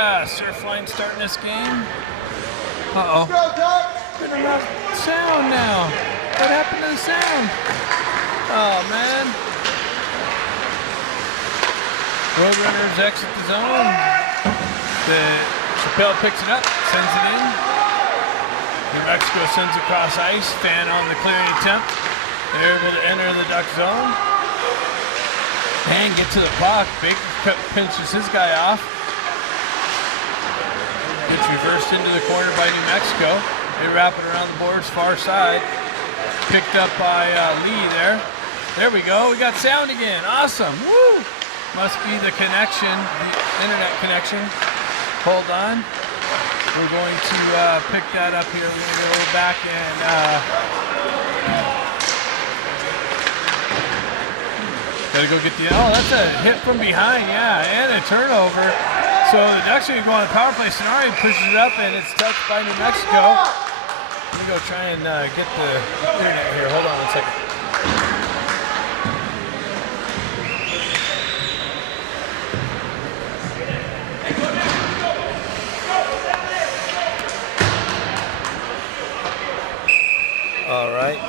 Surfline starting this game. Uh-oh. We're not sound now. What happened to the sound? Oh, man. Roadrunners exit the zone. Chappelle picks it up, sends it in. New Mexico sends across ice. Fan on the clearing attempt. They're able to enter the Duck zone. And get to the puck. Baker pinches his guy off. It's reversed into the corner by New Mexico. They wrap it around the boards, far side. Picked up by Lee there. There we go. We got sound again. Awesome. Woo! Must be the connection, the internet connection. Hold on. We're going to pick that up here. We're going to go back and gotta go get the. Oh, that's a hit from behind. Yeah, and a turnover. So the Ducks are going to go on a power play scenario, pushes it up, and it's touched by New Mexico. Let me go try and get the internet here. Hold on a second. All right.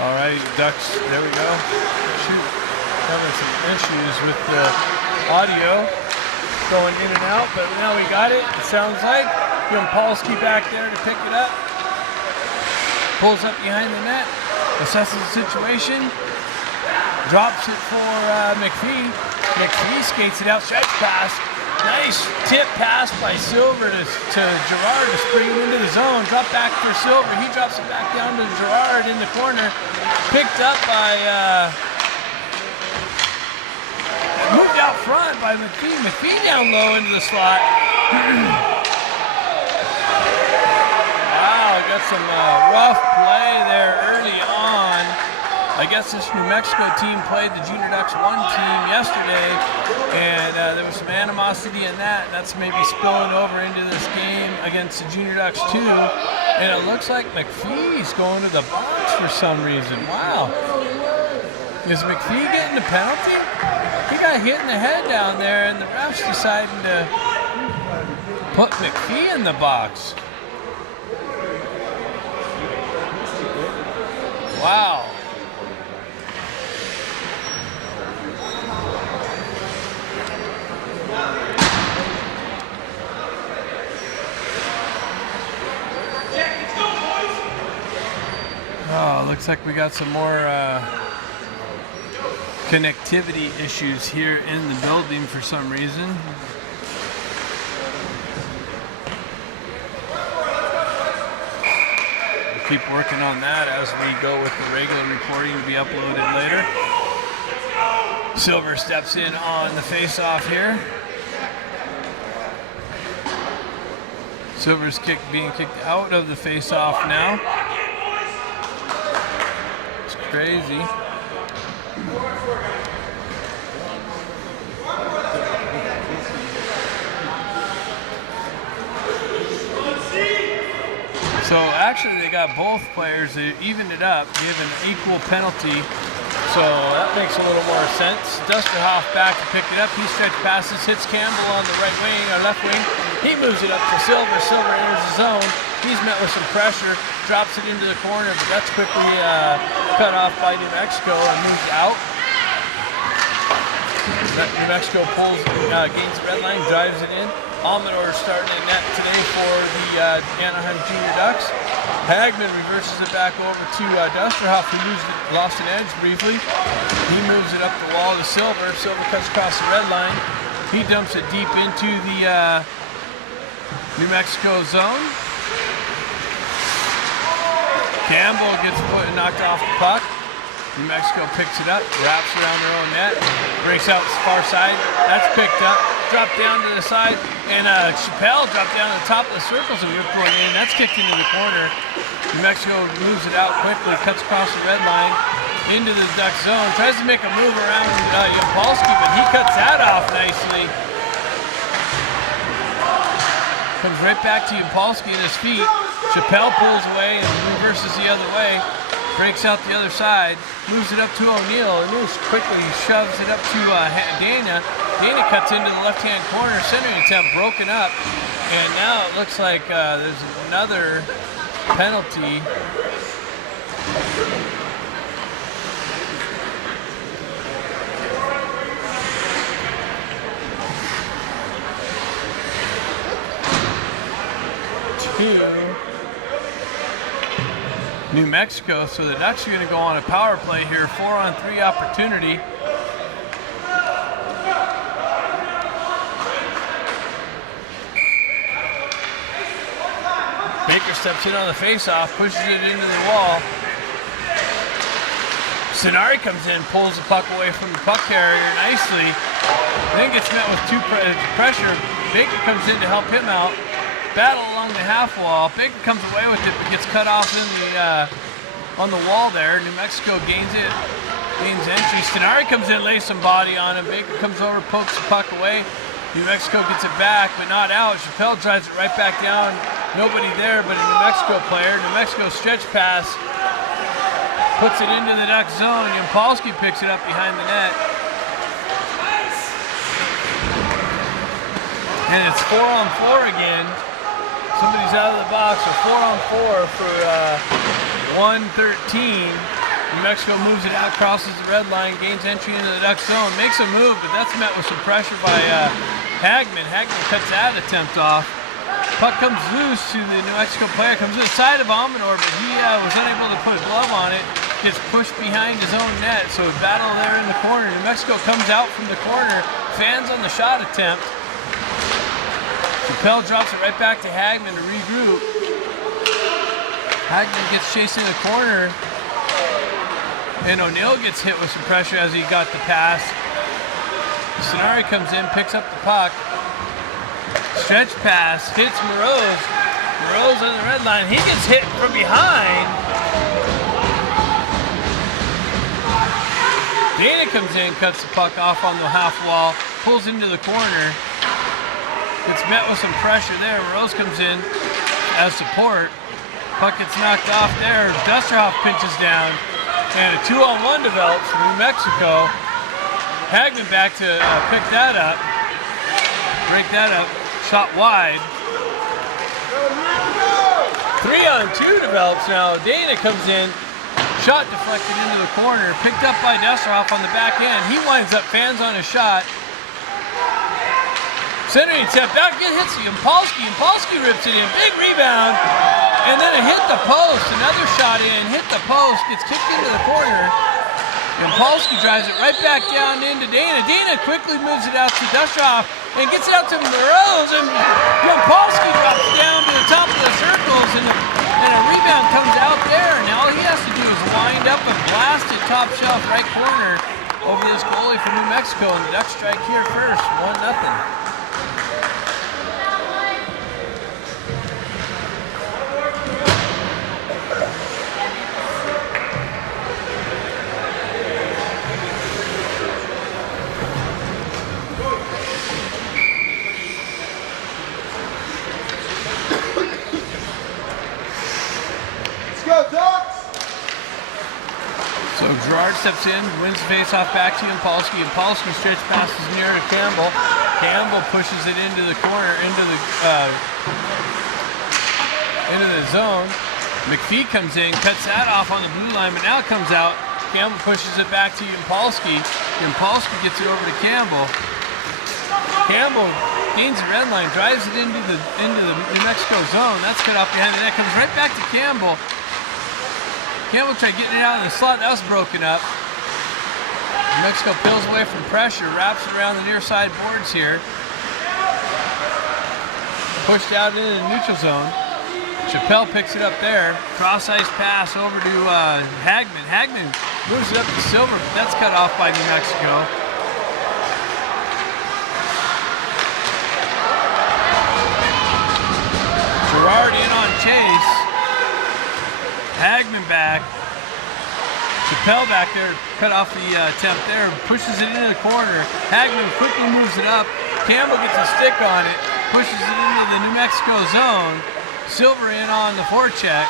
Alright, Ducks, there we go. Shoot, having some issues with the audio going in and out, but now we got it. It sounds like Yampolsky back there to pick it up. Pulls up behind the net, assesses the situation, drops it for McPhee. McPhee skates it out, stretch pass. Nice tip pass by Silver to Gerard to spring it into the zone. Drop back for Silver. He drops it back down to Gerard in the corner. Picked up by, moved out front by McPhee. McPhee down low into the slot. Wow, got some rough play there early on. I guess this New Mexico team played the Junior Ducks 1 team yesterday, and there was some animosity in that, and that's maybe spilling over into this game against the Junior Ducks 2. And it looks like McPhee's going to the box for some reason. Wow. Is McPhee getting the penalty? He got hit in the head down there, and the refs deciding to put McPhee in the box. Wow. Oh, looks like we got some more connectivity issues here in the building for some reason. We'll keep working on that as we go with the regular recording to be uploaded later. Silver steps in on the face-off here. Silver's being kicked out of the face-off now. Crazy. So actually they got both players, they evened it up, gave an equal penalty. So that makes a little more sense. Dusterhoff back to pick it up. He stretch passes, hits Campbell on the right wing or left wing. He moves it up to Silver. Silver enters the zone. He's met with some pressure, drops it into the corner, but that's quickly cut off by New Mexico and moves out. New Mexico gains the red line, drives it in. Almador starting in net today for the Anaheim Junior Ducks. Hagman reverses it back over to Dusterhoff, who lost an edge briefly. He moves it up the wall to Silver. Silver cuts across the red line. He dumps it deep into the New Mexico zone. Campbell gets knocked off the puck. New Mexico picks it up, wraps around their own net, breaks out the far side. That's picked up, dropped down to the side, and Chappelle dropped down to the top of the circles and we're pulling in. That's kicked into the corner. New Mexico moves it out quickly, cuts across the red line into the Duck zone, tries to make a move around Yampolsky, but he cuts that off nicely. Comes right back to Yampolsky at his feet. Chappelle pulls away and reverses the other way. breaks out the other side, moves it up to O'Neal. O'Neal quickly shoves it up to Dana. Dana cuts into the left-hand corner, centering attempt broken up. And now it looks like there's another penalty. New Mexico, so the Ducks are going to go on a power play here, 4-on-3 opportunity. Baker steps in on the face-off, pushes it into the wall. Sonari comes in, pulls the puck away from the puck carrier nicely, then gets met with pressure. Baker comes in to help him out. Battle along the half wall. Baker comes away with it, but gets cut off in the on the wall there. New Mexico gains it, gains entry. Stenari comes in, lays some body on him. Baker comes over, pokes the puck away. New Mexico gets it back, but not out. Chappelle drives it right back down. Nobody there but a New Mexico player. New Mexico stretch pass, puts it into the Duck zone. Yampolsky picks it up behind the net. And it's 4-on-4 again. Somebody's out of the box, so 4-on-4 for 1:13. New Mexico moves it out, crosses the red line, gains entry into the Duck zone, makes a move, but that's met with some pressure by Hagman. Hagman cuts that attempt off. Puck comes loose to the New Mexico player, comes to the side of Amador, but he was unable to put a glove on it. Gets pushed behind his own net, so a battle there in the corner. New Mexico comes out from the corner, fans on the shot attempt. Chappelle drops it right back to Hagman to regroup. Hagman gets chased in the corner, and O'Neal gets hit with some pressure as he got the pass. Sonari comes in, picks up the puck. Stretch pass, hits Moroz. Moroz on the red line. He gets hit from behind. Dana comes in, cuts the puck off on the half wall, pulls into the corner. It's met with some pressure there. Rose comes in as support. Puck gets knocked off there. Dusterhoff pinches down. And a 2-on-1 develops for New Mexico. Hagman back to pick that up. Break that up. Shot wide. 3-on-2 develops now. Dana comes in. Shot deflected into the corner. Picked up by Dusterhoff on the back end. He winds up fans on a shot. Centering attempt, out hits Yampolsky. Yampolsky rips it in, big rebound, and then it hit the post. Another shot in, hit the post, gets kicked into the corner. Yampolsky drives it right back down into Dana. Dana quickly moves it out to Dusterhoff and gets out to Moroz, and Yampolsky drops down to the top of the circles, and a rebound comes out there. Now all he has to do is wind up and blast it top shelf right corner over this goalie from New Mexico, and the Ducks strike here first, 1-0. So Gerard steps in, wins the face-off back to Yampolsky. Yampolsky stretch passes near to Campbell. Campbell pushes it into the corner, into the zone. McPhee comes in, cuts that off on the blue line, but now it comes out. Campbell pushes it back to Yampolsky. Yampolsky gets it over to Campbell. Campbell gains the red line, drives it into the New Mexico zone. That's cut off behind the net. Comes right back to Campbell. Campbell tried getting it out of the slot. That was broken up. New Mexico peels away from pressure, wraps it around the near side boards here. Pushed out into the neutral zone. Chappelle picks it up there. Cross ice pass over to Hagman. Hagman moves it up to Silver, but that's cut off by New Mexico. Gerard in on Chase. Hagman back. Chappelle back there, cut off the attempt there, pushes it into the corner. Hagman quickly moves it up. Campbell gets a stick on it, pushes it into the New Mexico zone. Silver in on the forecheck.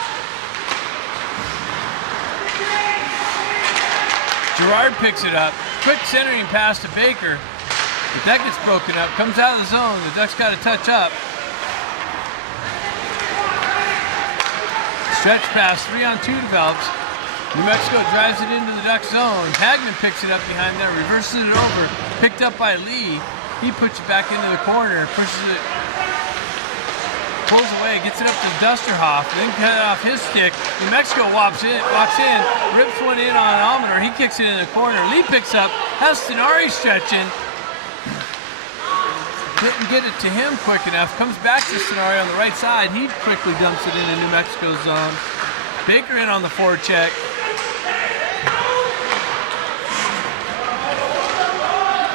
Girard picks it up. Quick centering pass to Baker. But that gets broken up. Comes out of the zone. The Ducks got to touch up. Stretch pass, 3-on-2 develops. New Mexico drives it into the Duck zone. Hagman picks it up behind there, reverses it over. Picked up by Lee. He puts it back into the corner, pushes it, pulls away, gets it up to Dusterhoff, then cut it off his stick. New Mexico walks in, rips one in on Almenor. He kicks it in the corner. Lee picks up, has Stenari stretching. Didn't get it to him quick enough. Comes back to Stenari on the right side. He quickly dumps it into New Mexico's zone. Baker in on the forecheck.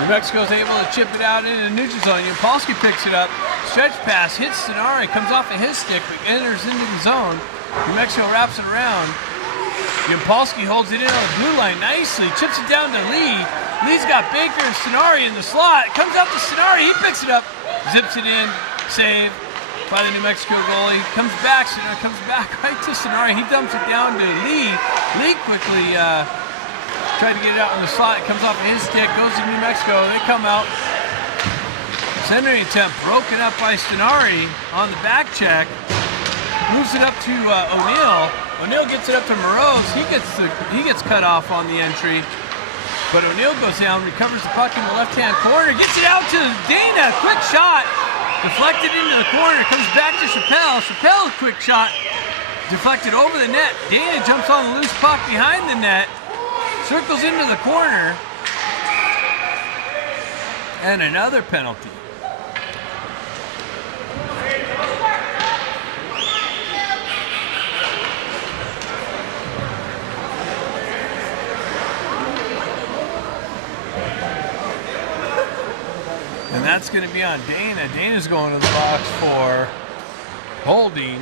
New Mexico's able to chip it out into the neutral zone. Yampolsky picks it up. Stretch pass, hits Stenari, comes off of his stick, but enters into the zone. New Mexico wraps it around. Yampolsky holds it in on the blue line nicely. Chips it down to Lee. Lee's got Baker and Stenari in the slot. Comes out to Stenari. He picks it up. Zips it in. Save by the New Mexico goalie. Comes back. Stenari comes back right to Stenari. He dumps it down to Lee. Lee quickly tried to get it out in the slot. It comes off of his stick. Goes to New Mexico. They come out. Centering attempt broken up by Stenari on the back check. Moves it up to O'Neill. O'Neill gets it up to Moroz. He gets cut off on the entry. But O'Neill goes down, recovers the puck in the left-hand corner, gets it out to Dana. Quick shot. Deflected into the corner. Comes back to Chappelle. Chappelle, quick shot. Deflected over the net. Dana jumps on the loose puck behind the net. Circles into the corner. And another penalty. And that's going to be on Dana. Dana's going to the box for holding.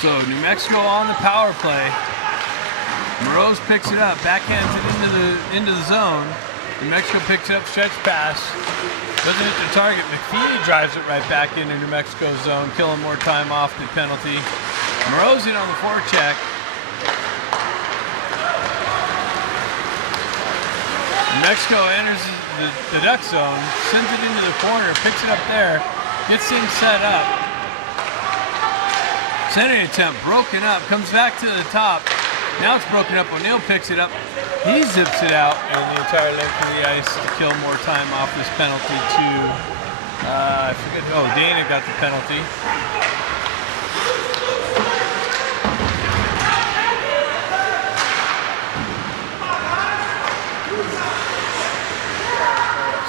So New Mexico on the power play. Moroz picks it up, backhands it into the zone. New Mexico picks it up, stretch pass. Doesn't hit the target. McPhee drives it right back into New Mexico's zone, killing more time off the penalty. Moroz in on the forecheck. New Mexico enters the Duck zone, sends it into the corner, picks it up there, gets things set up. Centering attempt broken up, comes back to the top. Now it's broken up. O'Neill picks it up. He zips it out on the entire length of the ice to kill more time off this penalty to, I forget, Dana got the penalty.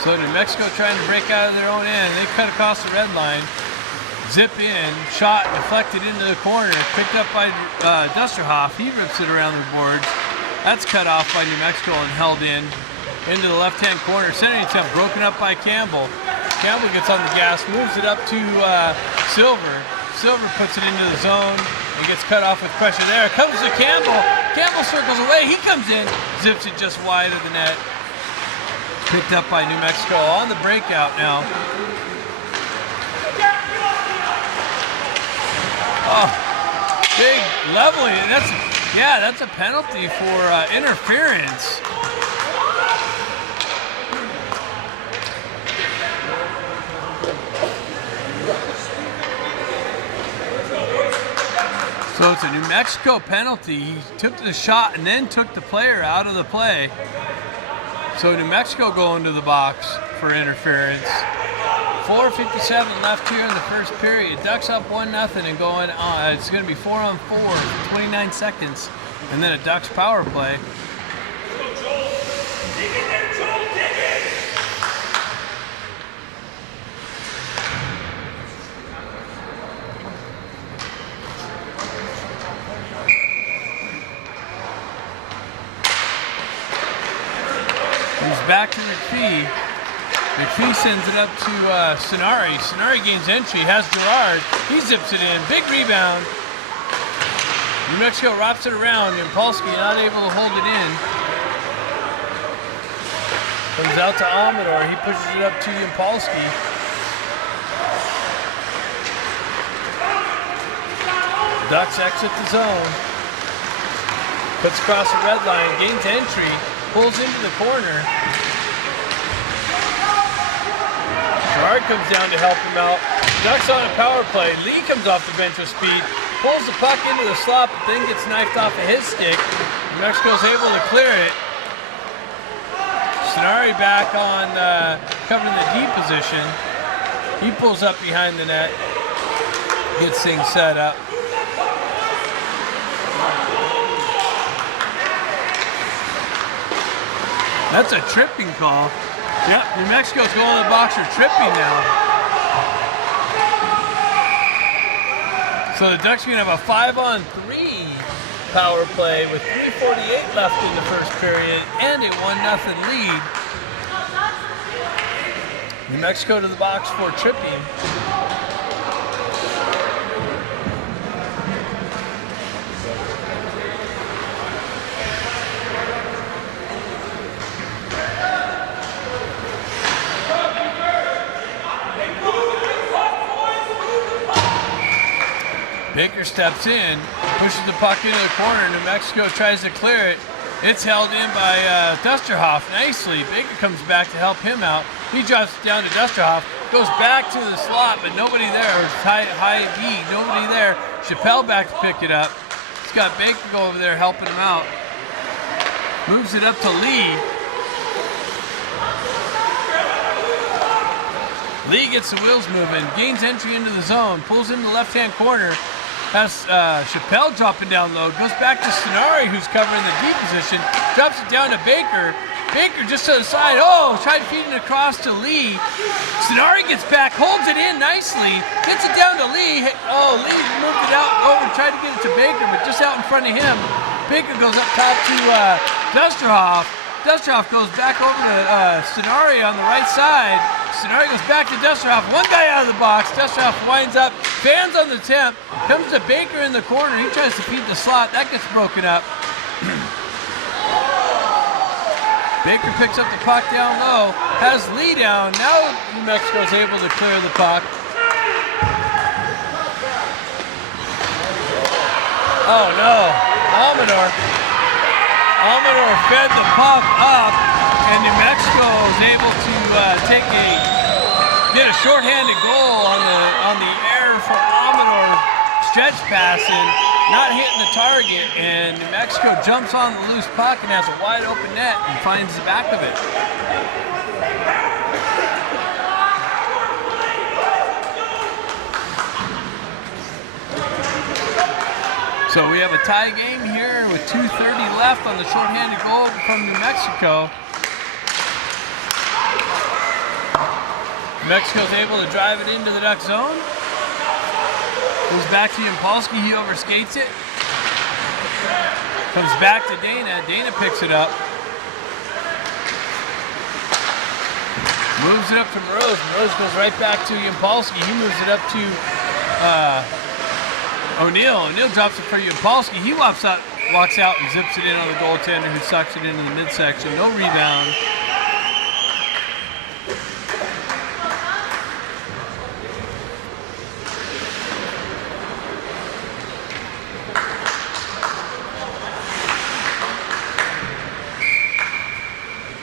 So New Mexico trying to break out of their own end. They cut across the red line. Zip in, shot, deflected into the corner, picked up by Dusterhoff. He rips it around the boards. That's cut off by New Mexico and held in into the left-hand corner. Centering attempt broken up by Campbell. Campbell gets on the gas, moves it up to Silver. Silver puts it into the zone and gets cut off with pressure there. Comes to Campbell. Campbell circles away. He comes in, zips it just wide of the net. Picked up by New Mexico on the breakout now. Oh, big leveling. That's a penalty for interference. So it's a New Mexico penalty. He took the shot and then took the player out of the play. So New Mexico going to the box for interference. 4:57 left here in the first period. Ducks up 1-0 and going on. It's going to be 4-on-4, 29 seconds, and then a Ducks power play. He's back to McPhee. McPhee sends it up to Stenari. Stenari gains entry, has Girard. He zips it in. Big rebound. New Mexico wraps it around. Yampolsky not able to hold it in. Comes out to Almenor. He pushes it up to Yampolsky. Ducks exit the zone. Puts across the red line, gains entry, pulls into the corner. Gerard comes down to help him out. Ducks on a power play. Lee comes off the bench with speed, pulls the puck into the slot, but then gets knifed off of his stick. New Mexico's able to clear it. Scenari back on covering the D position. He pulls up behind the net, gets things set up. That's a tripping call. Yep, New Mexico's going to the box for tripping now. So the Ducks are going to have a 5-on-3 power play with 3:48 left in the first period and a 1-0 lead. New Mexico to the box for tripping. Baker steps in, pushes the puck into the corner. New Mexico tries to clear it. It's held in by Dusterhoff nicely. Baker comes back to help him out. He drops it down to Dusterhoff, goes back to the slot, but nobody there. High D, nobody there. Chappelle back to pick it up. He's got Baker go over there helping him out. Moves it up to Lee. Lee gets the wheels moving, gains entry into the zone, pulls into the left-hand corner. Has Chappelle dropping down low, goes back to Scenari, who's covering the D position, drops it down to Baker. Baker just to the side, tried feeding it across to Lee. Scenari gets back, holds it in nicely, gets it down to Lee. Lee moved it out over, tried to get it to Baker, but just out in front of him. Baker goes up top to Dusterhoff. Dusterhoff goes back over to Scenari on the right side. Scenari goes back to Dusterhoff. One guy out of the box. Dusterhoff winds up, fans on the temp, comes to Baker in the corner. He tries to feed the slot. That gets broken up. Baker picks up the puck down low, has Lee down. Now New Mexico is able to clear the puck. Oh no, Almador fed the puck up, and New Mexico is able to get a shorthanded goal on the air for Almador stretch passing, not hitting the target, and New Mexico jumps on the loose puck and has a wide open net and finds the back of it. So we have a tie game here with 2:30 left on the shorthanded goal from New Mexico. New Mexico's able to drive it into the Duck zone. Goes back to Yampolsky, he overskates it. Comes back to Dana, Dana picks it up. Moves it up to Moroz, Moroz goes right back to Yampolsky, he moves it up to O'Neill. O'Neill drops it for Yampolsky. He walks out and zips it in on the goaltender, who sucks it into the midsection. No rebound.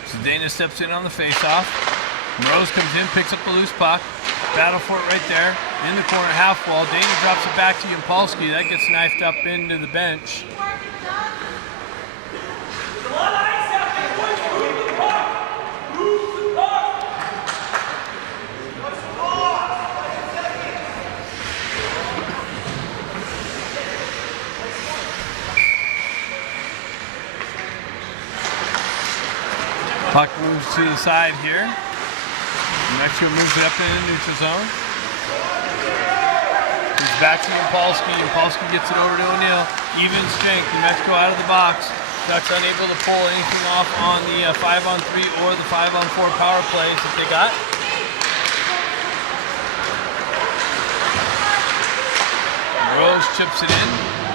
So Dana steps in on the faceoff. Moroz comes in, picks up the loose puck. Battle for it right there. In the corner, half wall. Dana drops it back to Yampolsky. That gets knifed up into the bench. Puck moves to the side here. New Mexico moves it up in the neutral zone. He's back to Yampolsky. Yampolsky gets it over to O'Neill. Even strength. New Mexico out of the box. Ducks unable to pull anything off on the 5-on-3 or the 5-on-4 power plays that they got. Rose chips it in.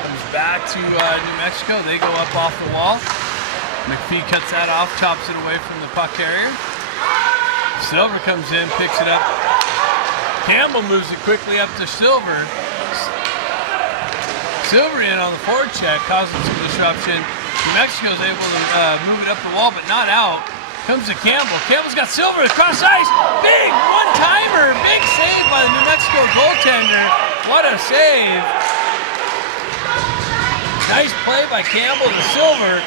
Comes back to New Mexico. They go up off the wall. McPhee cuts that off, chops it away from the puck carrier. Silver comes in, picks it up. Campbell moves it quickly up to Silver. Silver in on the forward check, causing some disruption. New Mexico's able to move it up the wall, but not out. Comes to Campbell. Campbell's got Silver across ice. Big one-timer. Big save by the New Mexico goaltender. What a save. Nice play by Campbell to Silver.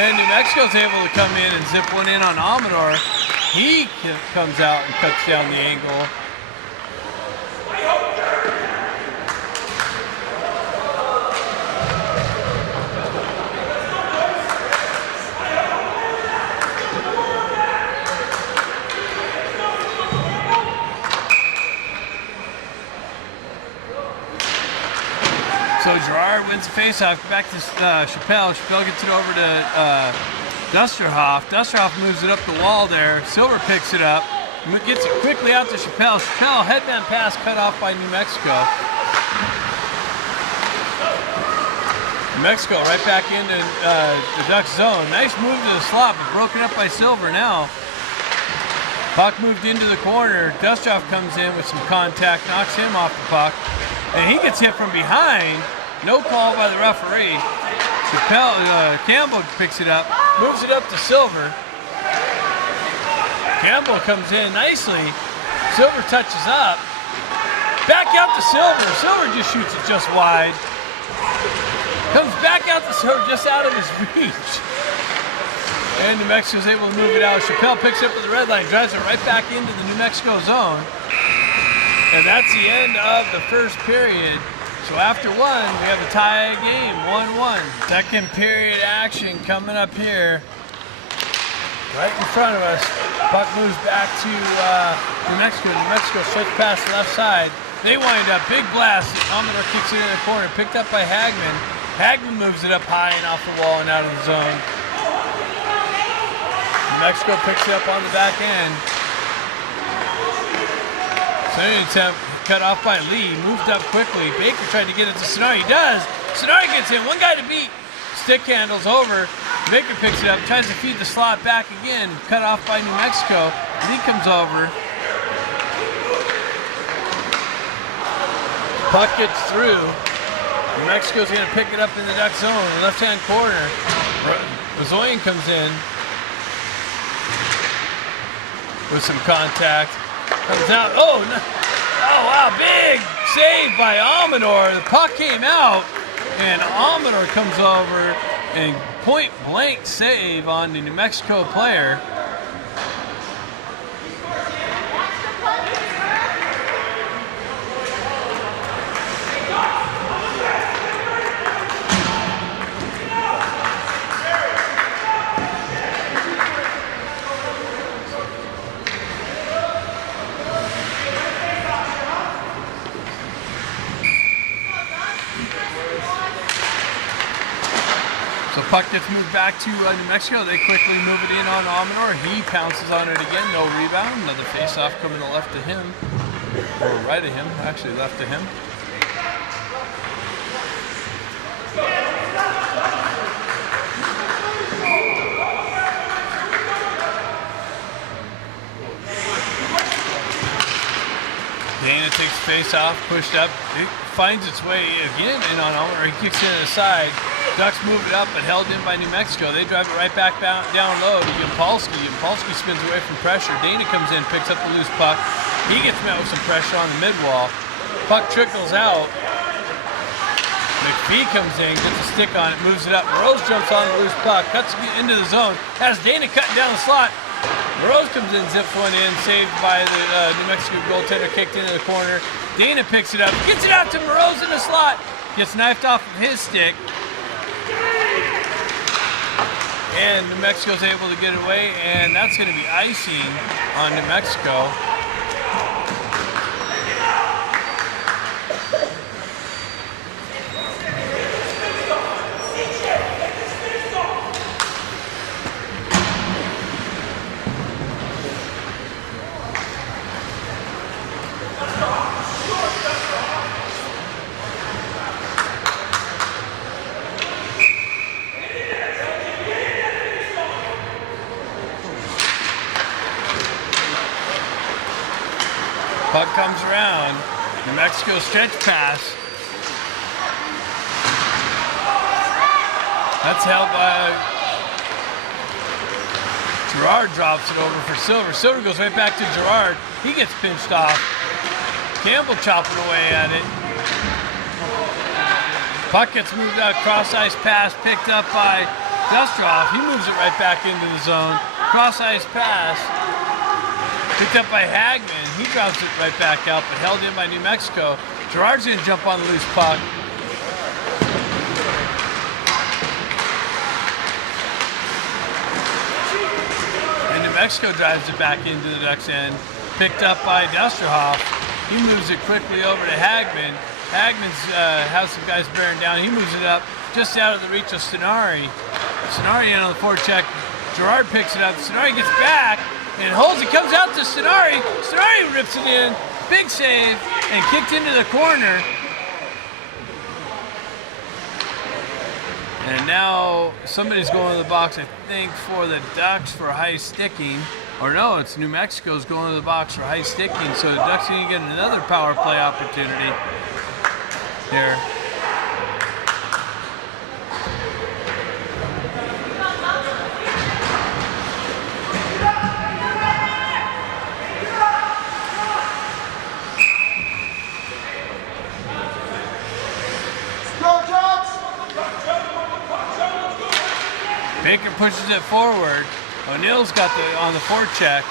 And New Mexico's able to come in and zip one in on Amador. He comes out and cuts down the angle. So Gerard wins the faceoff. Back to Chappelle. Chappelle gets it over to Dusterhoff. Dusterhoff moves it up the wall there. Silver picks it up. Gets it quickly out to Chappelle. Chappelle, headman pass cut off by New Mexico. New Mexico right back into the Ducks zone. Nice move to the slot, but broken up by Silver now. Puck moved into the corner. Dusterhoff comes in with some contact, knocks him off the puck. And he gets hit from behind. No call by the referee. Campbell picks it up, moves it up to Silver. Campbell comes in nicely. Silver touches up. Back out to Silver. Silver just shoots it just wide. Comes back out to Silver, just out of his reach. And New Mexico's able to move it out. Chappelle picks it up at the red line, drives it right back into the New Mexico zone. And that's the end of the first period. So after one, we have a tie game, 1-1. Second period action coming up here. Right in front of us. Puck moves back to New Mexico. New Mexico slips past the left side. They wind up, big blast. Amador kicks it in the corner, picked up by Hagman. Hagman moves it up high and off the wall and out of the zone. New Mexico picks it up on the back end. Second attempt cut off by Lee, moved up quickly. Baker tried to get it to Sonari. He does. Sonari gets in. One guy to beat. Stick handles over. Baker picks it up, tries to feed the slot back again. Cut off by New Mexico. Lee comes over. Puck gets through. New Mexico's going to pick it up in the Duck zone, left-hand corner. Bazoyan comes in with some contact. Comes out. Oh, no. Oh, wow. Big save by Amador. The puck came out, and Amador comes over and point-blank save on the New Mexico player. So puck gets moved back to New Mexico. They quickly move it in on Amador. He pounces on it again. No rebound. Another face-off coming to left of him. Or right of him. Actually left of him. Dana takes face-off, pushed up. It finds its way again in on Amador. He kicks it in the side. Ducks move it up, but held in by New Mexico. They drive it right back down low to Yampolsky. Yampolsky spins away from pressure. Dana comes in, picks up the loose puck. He gets met with some pressure on the mid-wall. Puck trickles out. McPhee comes in, gets a stick on it, moves it up. Rose jumps on the loose puck, cuts it into the zone. Has Dana cutting down the slot. Rose comes in, zips one in, saved by the New Mexico goaltender, kicked into the corner. Dana picks it up, gets it out to Moroz in the slot. Gets knifed off of his stick. And New Mexico's able to get away, and that's going to be icing on New Mexico. Puck comes around. New Mexico stretch pass. That's held by Gerard, drops it over for Silver. Silver goes right back to Gerard. He gets pinched off. Campbell chopping away at it. Puck gets moved out, cross ice pass picked up by Dustrov. He moves it right back into the zone. Cross ice pass picked up by Hagman. He drops it right back out, but held in by New Mexico. Gerard's gonna jump on the loose puck. And New Mexico drives it back into the Ducks end. Picked up by Dusterhoff. He moves it quickly over to Hagman. Hagman's has some guys bearing down. He moves it up just out of the reach of Stenari. Stenari in on the forecheck. Gerard picks it up. Stenari gets back and holds it. Comes out to Stenari. Stenari rips it in. Big save and kicked into the corner. And now somebody's going to the box, I think, for the Ducks for high sticking. Or no, it's New Mexico's going to the box for high sticking. So the Ducks are going to get another power play opportunity here. Baker pushes it forward. O'Neill's got on the forecheck,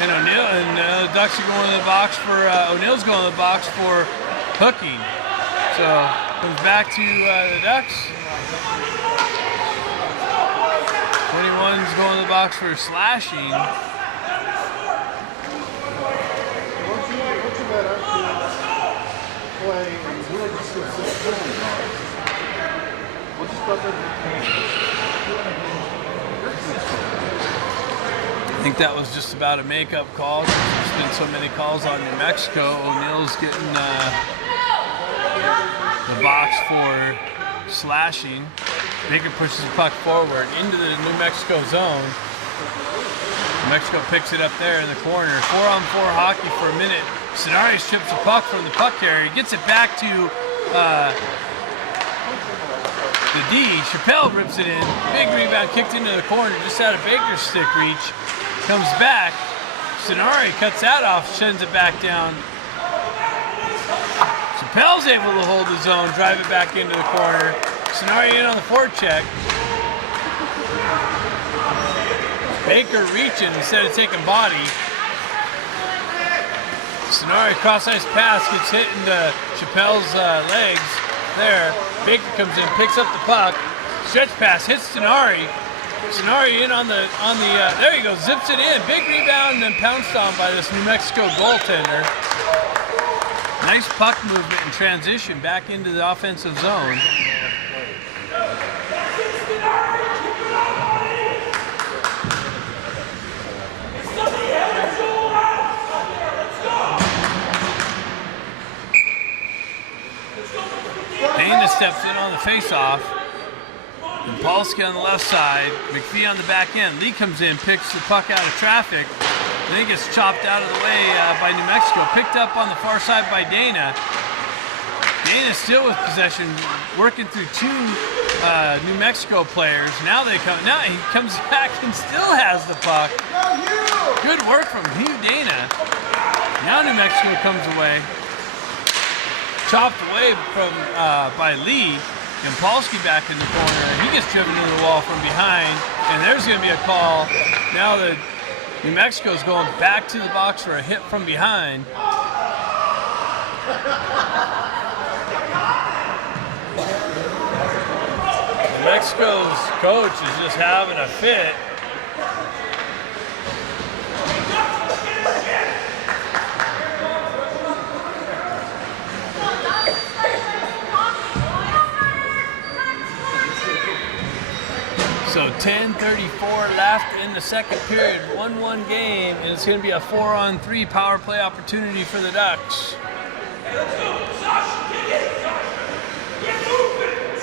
and O'Neill and the Ducks are going to the box for O'Neill's going to the box for hooking. So comes back to the Ducks. 21's going to the box for slashing. I think that was just about a makeup call. There's been so many calls on New Mexico. O'Neill's getting the box for slashing. Baker pushes the puck forward into the New Mexico zone. New Mexico picks it up there in the corner. 4-on-4 hockey for a minute. Stenari strips the puck from the puck carrier. Gets it back to the D. Chappelle rips it in. Big rebound kicked into the corner just out of Baker's stick reach. Comes back. Stenari cuts that off, sends it back down. Chappelle's able to hold the zone, drive it back into the corner. Stenari in on the forecheck. Baker reaching instead of taking body. Stenari cross ice pass gets hit into Chappelle's legs. There, Baker comes in, picks up the puck. Stretch pass hits Stenari. Stenari in on the there you go, zips it in. Big rebound and then pounced on by this New Mexico goaltender. Nice puck movement and transition back into the offensive zone. Dana steps in on the face-off. And Polsky on the left side, McPhee on the back end. Lee comes in, picks the puck out of traffic. Then he gets chopped out of the way by New Mexico. Picked up on the far side by Dana. Dana still with possession, working through two New Mexico players. Now he comes back and still has the puck. Good work from Hugh Dana. Now New Mexico comes away. Chopped away from by Lee. And Polsky back in the corner. He gets driven to the wall from behind. And there's going to be a call. Now that New Mexico's going back to the box for a hit from behind. New Mexico's coach is just having a fit. So 10:34 left in the second period, 1-1 game, and it's going to be a 4-on-3 power play opportunity for the Ducks. Let's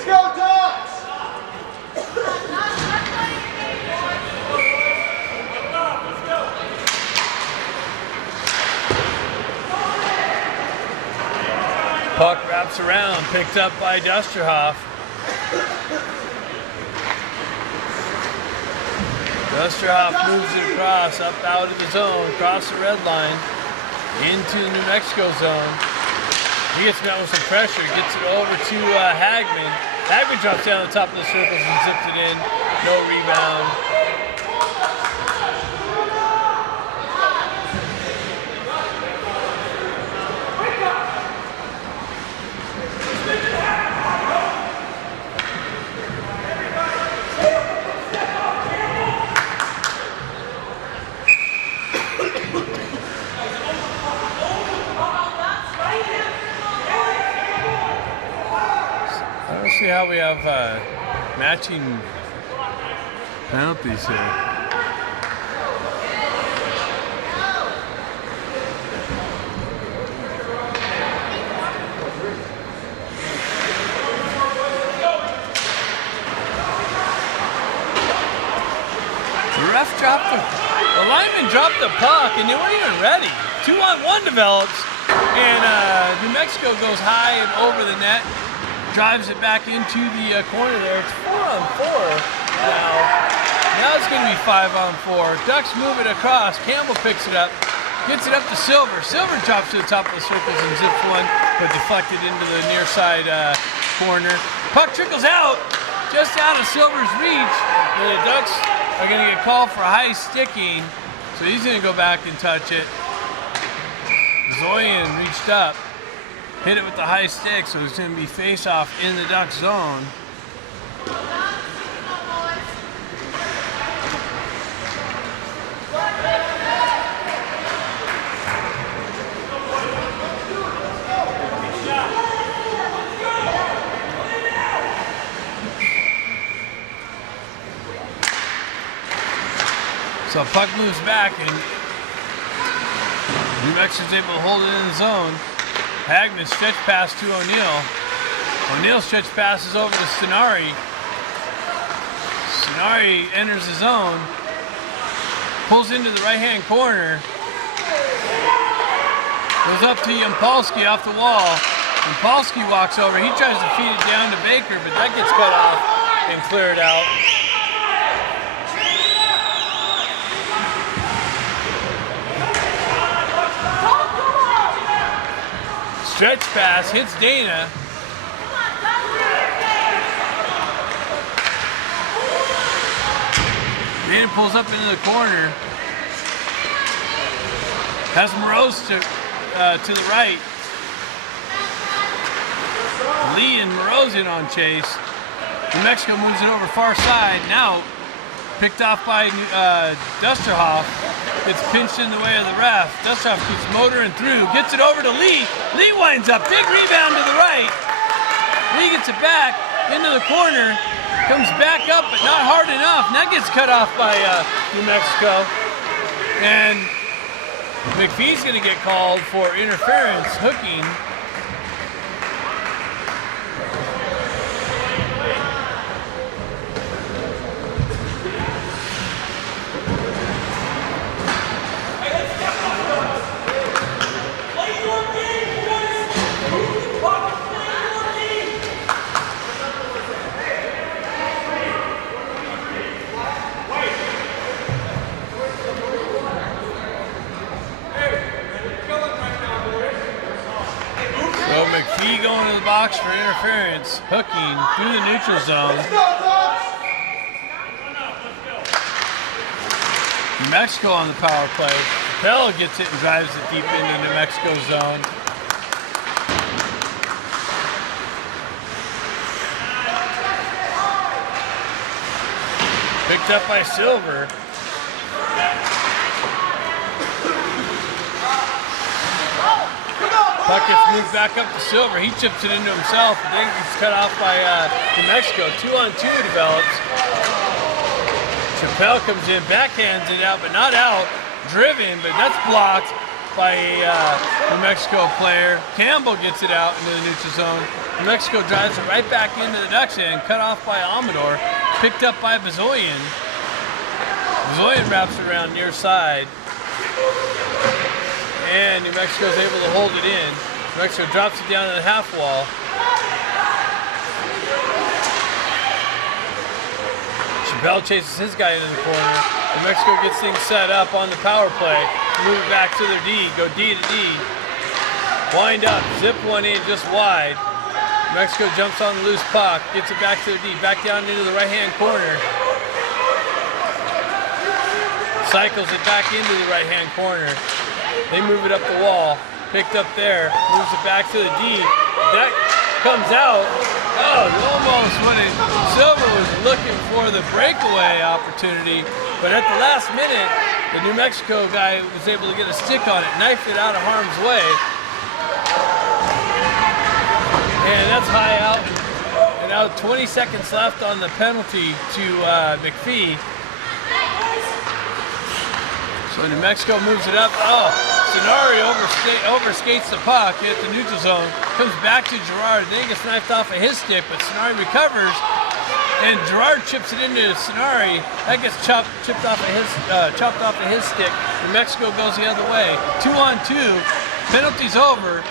go, Ducks! Puck wraps around, picked up by Dusterhoff. Dusterhoff moves it across, up out of the zone, across the red line, into the New Mexico zone. He gets met with some pressure, gets it over to Hagman. Hagman drops down the top of the circles and zips it in. No rebound. Let's see how we have matching penalties here. The lineman dropped the puck and they weren't even ready. 2-on-1 develops and New Mexico goes high and over the net. Drives it back into the corner there. It's 4-on-4 now. Now it's going to be 5-on-4. Ducks move it across. Campbell picks it up. Gets it up to Silver. Silver drops to the top of the circles and zips one, but deflected into the near side corner. Puck trickles out, just out of Silver's reach. And the Ducks are going to get called for high sticking, so he's going to go back and touch it. Zoyan reached up. Hit it with the high stick, so it's going to be face-off in the Duck zone. So puck moves back, and New Mexico's able to hold it in the zone. Hagman stretch pass to O'Neill. O'Neill stretch passes over to Stenari. Stenari enters the zone. Pulls into the right-hand corner. Goes up to Yampolsky off the wall. Yampolsky walks over. He tries to feed it down to Baker, but that gets cut off and cleared out. Stretch pass, hits Dana. Dana pulls up into the corner. Has Moroz to the right. Lee and Moroz in on chase. New Mexico moves it over far side. Now picked off by Dusterhoff. It's pinched in the way of the ref. Dusterhoff keeps motoring through, gets it over to Lee. Lee winds up, big rebound to the right. Lee gets it back into the corner, comes back up, but not hard enough. And that gets cut off by New Mexico. And McPhee's going to get called for interference, hooking. So McPhee going to the box for interference, hooking through the neutral zone. New Mexico on the power play. Capella gets it and drives it deep into New Mexico zone. Picked up by Silver. Puck gets moved back up to Silver. He chips it into himself, and then gets cut off by New Mexico. 2-on-2 develops. Chappelle comes in, backhands it out, but not out. Driven, but that's blocked by a New Mexico player. Campbell gets it out into the neutral zone. New Mexico drives it right back into the Ducks end, cut off by Amador. Picked up by Bazoyan. Bazoyan wraps it around near side. And New Mexico is able to hold it in. New Mexico drops it down to the half wall. Chappelle chases his guy into the corner. New Mexico gets things set up on the power play. Move it back to their D. Go D to D. Wind up. Zip one in just wide. New Mexico jumps on the loose puck. Gets it back to their D. Back down into the right-hand corner. Cycles it back into the right-hand corner. They move it up the wall. Picked up there. Moves it back to the D. That comes out. Oh, almost when Silver was looking for the breakaway opportunity, but at the last minute, the New Mexico guy was able to get a stick on it, knifed it out of harm's way. And that's high out. And now 20 seconds left on the penalty to McPhee. So New Mexico moves it up. Oh, Sonari overskates the puck at the neutral zone. Comes back to Gerard. Then he gets knifed off of his stick, but Sonari recovers. And Gerard chips it into Sonari. That gets chopped off of his stick. New Mexico goes the other way. 2-on-2. Penalty's over.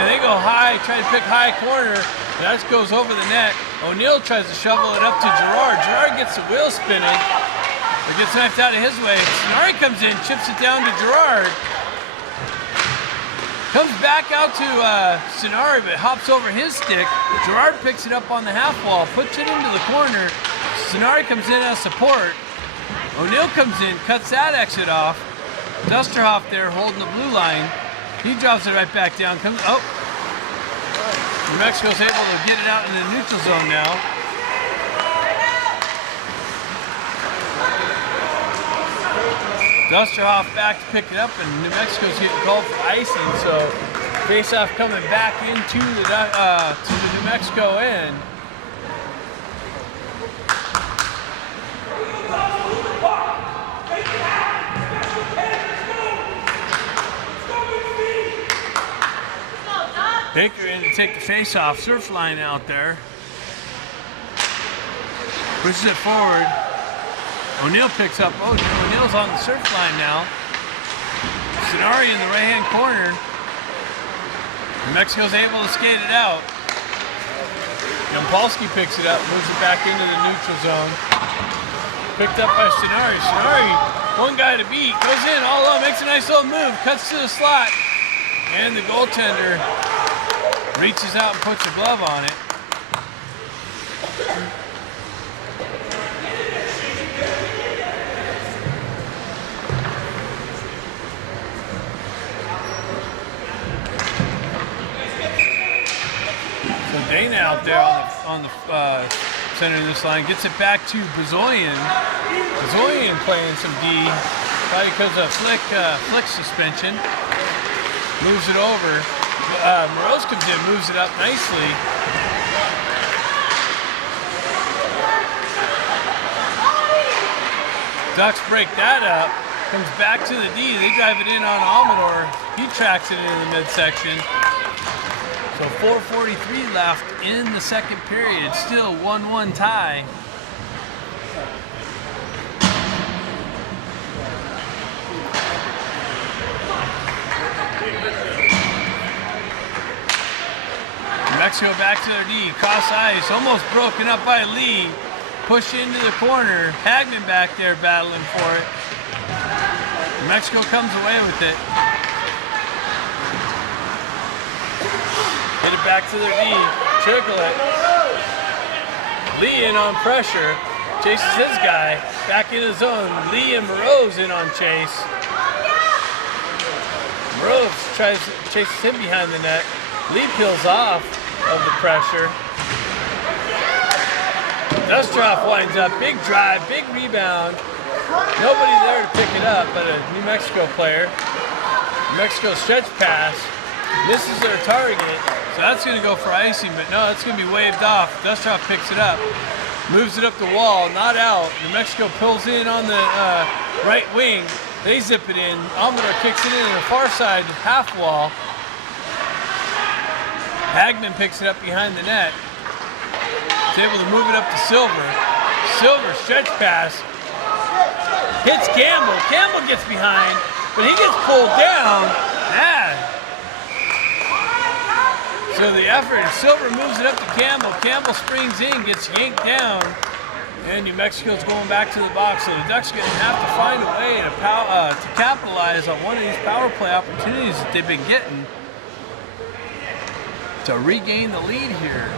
And they go high, try to pick high corner. That goes over the net. O'Neill tries to shovel it up to Gerard. Gerard gets the wheel spinning. It gets knifed out of his way. Sonari comes in, chips it down to Gerard. Comes back out to Sonari, but hops over his stick. Gerard picks it up on the half wall, puts it into the corner. Sonari comes in as support. O'Neill comes in, cuts that exit off. Dusterhoff there holding the blue line. He drops it right back down. New Mexico's able to get it out in the neutral zone now. Dusterhoff back to pick it up, and New Mexico's getting called for icing, so face-off coming back into the to the New Mexico end. Baker in to take the face-off. Surfline out there. Pushes it forward. O'Neill picks up. Oh, O'Neill's on the surf line now. Sonari in the right-hand corner. New Mexico's able to skate it out. Yampolsky picks it up, moves it back into the neutral zone. Picked up by Sonari. Sonari, one guy to beat, goes in all alone, makes a nice little move, cuts to the slot, and the goaltender reaches out and puts a glove on it. Dana out there on the center of this line gets it back to Bazoyan. Bazoyan playing some D, probably because of flick suspension. Moves it over. Morose comes in, moves it up nicely. Ducks break that up. Comes back to the D. They drive it in on Almador. He tracks it into the midsection. So 4:43 left in the second period. Still 1-1 tie. New Mexico back to their D. Cross ice. Almost broken up by Lee. Push into the corner. Hagman back there battling for it. New Mexico comes away with it. Get it back to their D. Trickle it. Lee in on pressure. Chases his guy. Back in his zone. Lee and Morose in on chase. Morose chases him behind the net. Lee peels off of the pressure. Dusterhoff winds up. Big drive. Big rebound. Nobody there to pick it up but a New Mexico player. New Mexico stretch pass. Misses their target. So that's going to go for icing, but no, it's going to be waved off. Dusterhoff picks it up, moves it up the wall, not out. New Mexico pulls in on the right wing. They zip it in. Almador kicks it in the far side half wall. Hagman picks it up behind the net. He's able to move it up to Silver. Silver stretch pass. Hits Campbell. Campbell gets behind, but he gets pulled down. So the effort, Silver moves it up to Campbell. Campbell springs in, gets yanked down, And New Mexico's going back to the box, so the Ducks are going to have to find a way to capitalize on one of these power play opportunities that they've been getting to regain the lead here.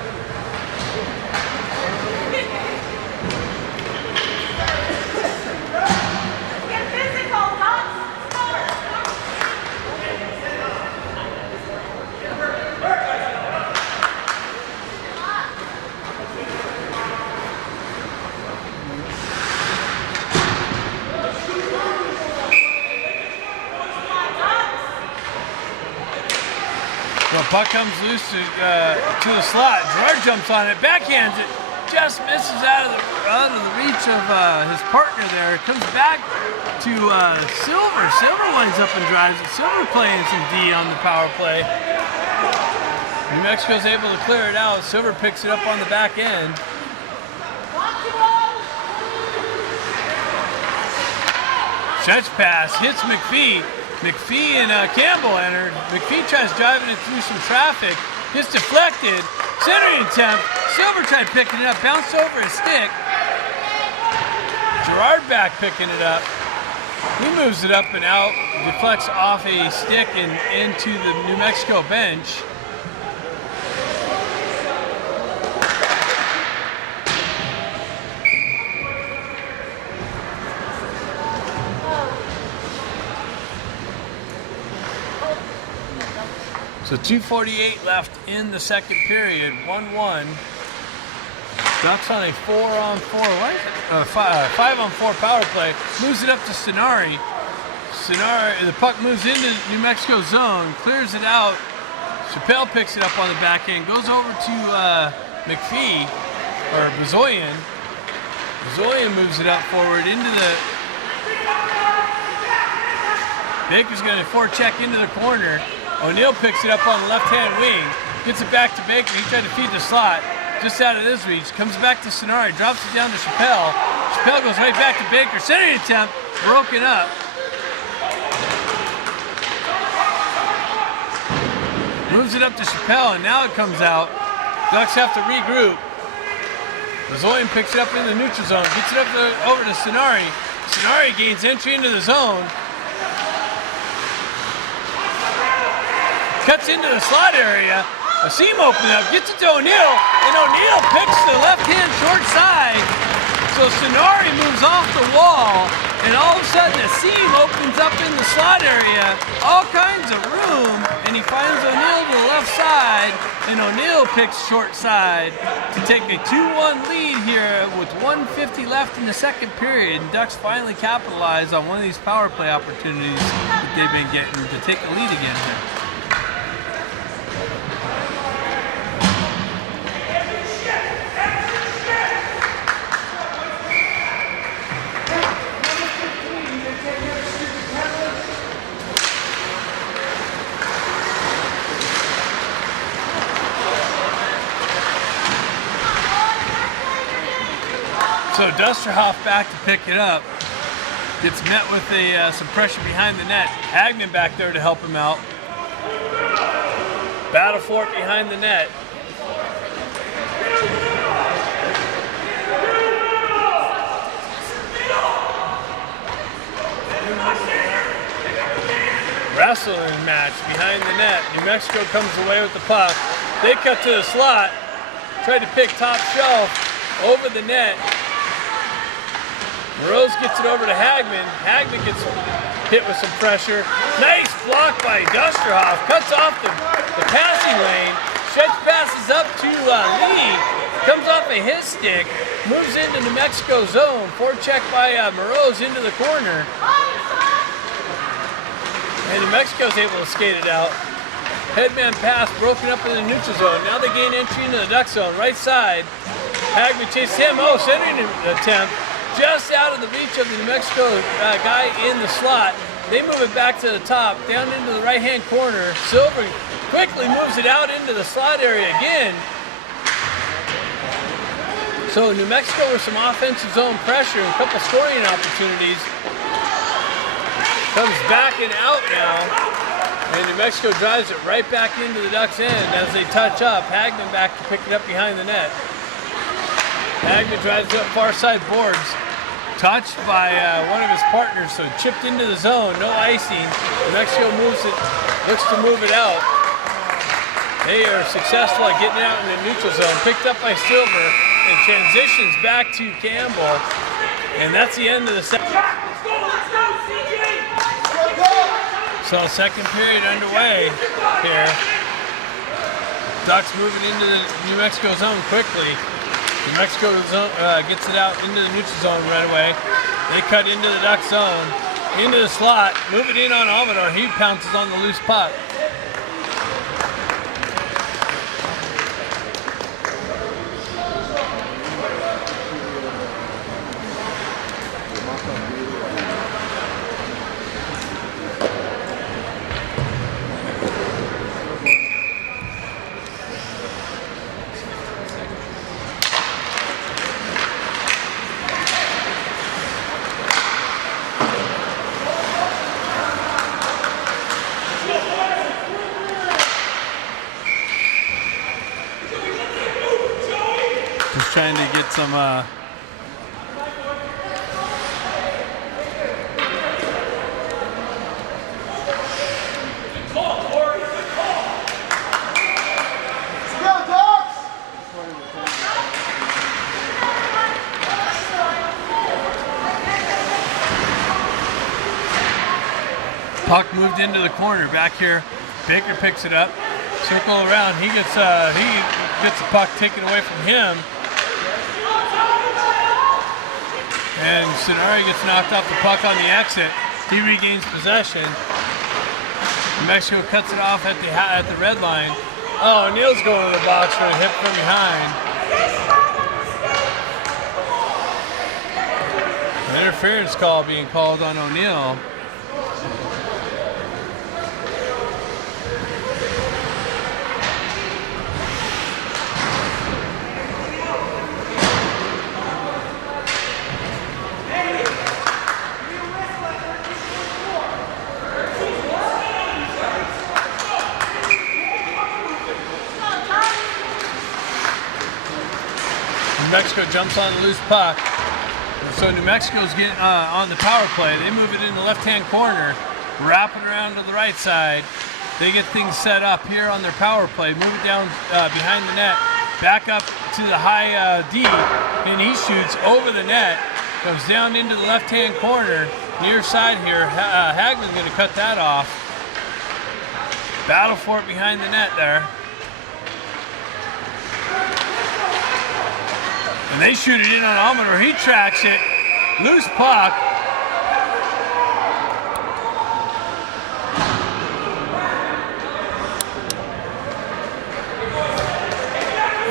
Well, puck comes loose to the slot. Gerard jumps on it, backhands it, just misses out of the reach of his partner there. Comes back to Silver. Silver winds up and drives it. Silver playing some D on the power play. New Mexico's able to clear it out. Silver picks it up on the back end. Stretch pass hits McPhee. McPhee and Campbell entered. McPhee tries driving it through some traffic. Gets deflected. Centering attempt. Silver tried picking it up. Bounced over his stick. Gerard back picking it up. He moves it up and out. Deflects off a stick and into the New Mexico bench. So 2:48 left in the second period, 1-1. Ducks on a 4-on-4, 5-on-4 power play. Moves it up to Sonari. The puck moves into New Mexico zone, clears it out. Chappelle picks it up on the back end, goes over to McPhee, or Bazoyan. Bazoyan moves it up forward into the... Baker's going to forecheck into the corner. O'Neill picks it up on the left-hand wing, gets it back to Baker. He tried to feed the slot, just out of his reach. Comes back to Sonari, drops it down to Chappelle. Chappelle goes right back to Baker. Centering attempt, broken up. Moves it up to Chappelle, and now it comes out. Ducks have to regroup. Bazoyan picks it up in the neutral zone, gets it up over to Sonari. Sonari gains entry into the zone. Cuts into the slot area. A seam open up, gets it to O'Neill, and O'Neill picks the left-hand short side. So Sonari moves off the wall, and all of a sudden a seam opens up in the slot area. All kinds of room, and he finds O'Neill to the left side, and O'Neill picks short side to take a 2-1 lead here with 1:50 left in the second period. And Ducks finally capitalize on one of these power play opportunities that they've been getting to take the lead again here. So Dusterhoff back to pick it up. Gets met with some pressure behind the net. Hagman back there to help him out. Battle for it behind the net. Wrestling match behind the net. New Mexico comes away with the puck. They cut to the slot. Tried to pick top shelf over the net. Rose gets it over to Hagman. Hagman gets hit with some pressure. Nice block by Dusterhoff. Cuts off the passing lane. Stretch passes up to Lee. Comes off of his stick. Moves into New Mexico zone. Forecheck by Moroz into the corner. And New Mexico's able to skate it out. Headman pass broken up in the neutral zone. Now they gain entry into the Duck zone. Right side. Hagman chases him. Oh, centering attempt. Just out of the reach of the New Mexico guy in the slot. They move it back to the top, down into the right-hand corner. Silver quickly moves it out into the slot area again. So New Mexico with some offensive zone pressure and a couple scoring opportunities. Comes back and out now. And New Mexico drives it right back into the Ducks' end as they touch up. Hagman back to pick it up behind the net. Hagman drives up far side boards. Touched by one of his partners, so chipped into the zone, no icing. New Mexico moves it, looks to move it out. They are successful at getting out in the neutral zone. Picked up by Silver and transitions back to Campbell. And that's the end of the second. So second period underway here. Ducks moving into the New Mexico zone quickly. New Mexico zone, gets it out into the neutral zone right away. They cut into the Duck zone, into the slot, move it in on Almador. He pounces on the loose puck. Just trying to get some puck moved into the corner back here. Baker picks it up, circle around. He gets the puck taken away from him. And Sonari gets knocked off the puck on the exit. He regains possession. New Mexico cuts it off at the red line. Oh, O'Neill's going to the box for a hit from behind. An interference call being called on O'Neill. New Mexico jumps on the loose puck. So New Mexico's getting on the power play. They move it in the left-hand corner, wrapping around to the right side. They get things set up here on their power play. Move it down behind the net, back up to the high D, and he shoots over the net. Goes down into the left-hand corner, near side here. Hagman's going to cut that off. Battle for it behind the net there. And they shoot it in on Almador. He tracks it. Loose puck.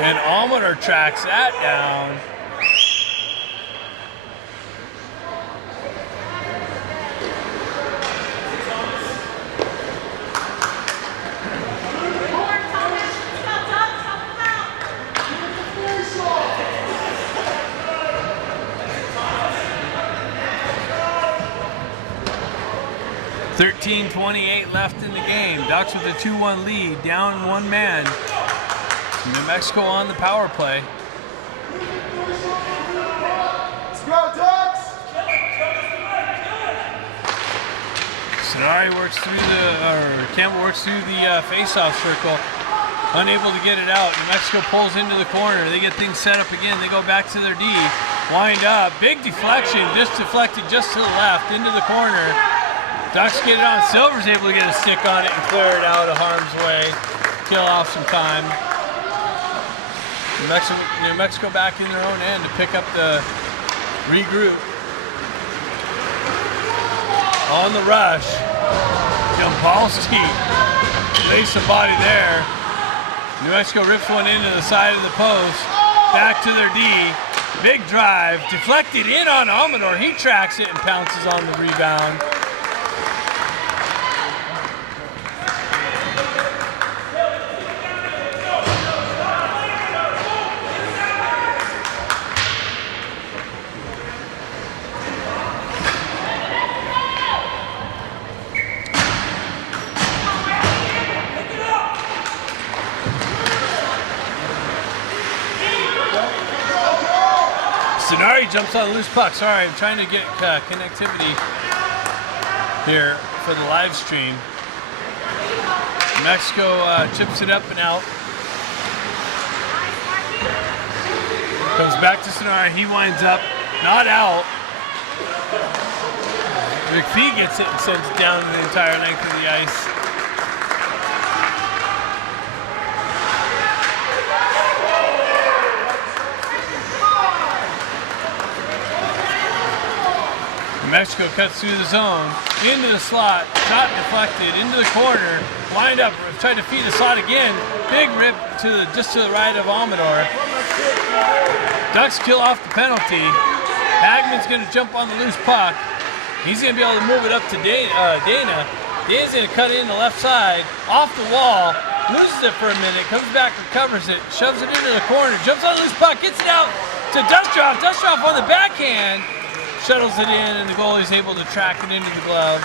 And Almador tracks that down. .28 left in the game. Ducks with a 2-1 lead, down one man. New Mexico on the power play. Let's go, Ducks! Sonari works through Campbell works through the face-off circle. Unable to get it out. New Mexico pulls into the corner. They get things set up again. They go back to their D. Wind up. Big deflection. Just deflected just to the left into the corner. Ducks get it on. Silver's able to get a stick on it and clear it out of harm's way. Kill off some time. New Mexico back in their own end to pick up the regroup. On the rush. Jampolsky lays the body there. New Mexico rips one into the side of the post. Back to their D. Big drive. Deflected in on Almador. He tracks it and pounces on the rebound. Denari jumps on the loose puck. Sorry, I'm trying to get connectivity here for the live stream. Mexico chips it up and out. Comes back to Sonara. He winds up, not out. McPhee gets it and sends it down the entire length of the ice. Mexico cuts through the zone, into the slot, shot deflected, into the corner, wind up, tried to feed the slot again, big rip just to the right of Amador. Ducks kill off the penalty. Hagman's going to jump on the loose puck. He's going to be able to move it up to Dana. Dana's going to cut it in the left side, off the wall, loses it for a minute, comes back, recovers it, shoves it into the corner, jumps on the loose puck, gets it out to Dustrov. Dustrov on the backhand. Shuttles it in, and the goalie's able to track it into the glove.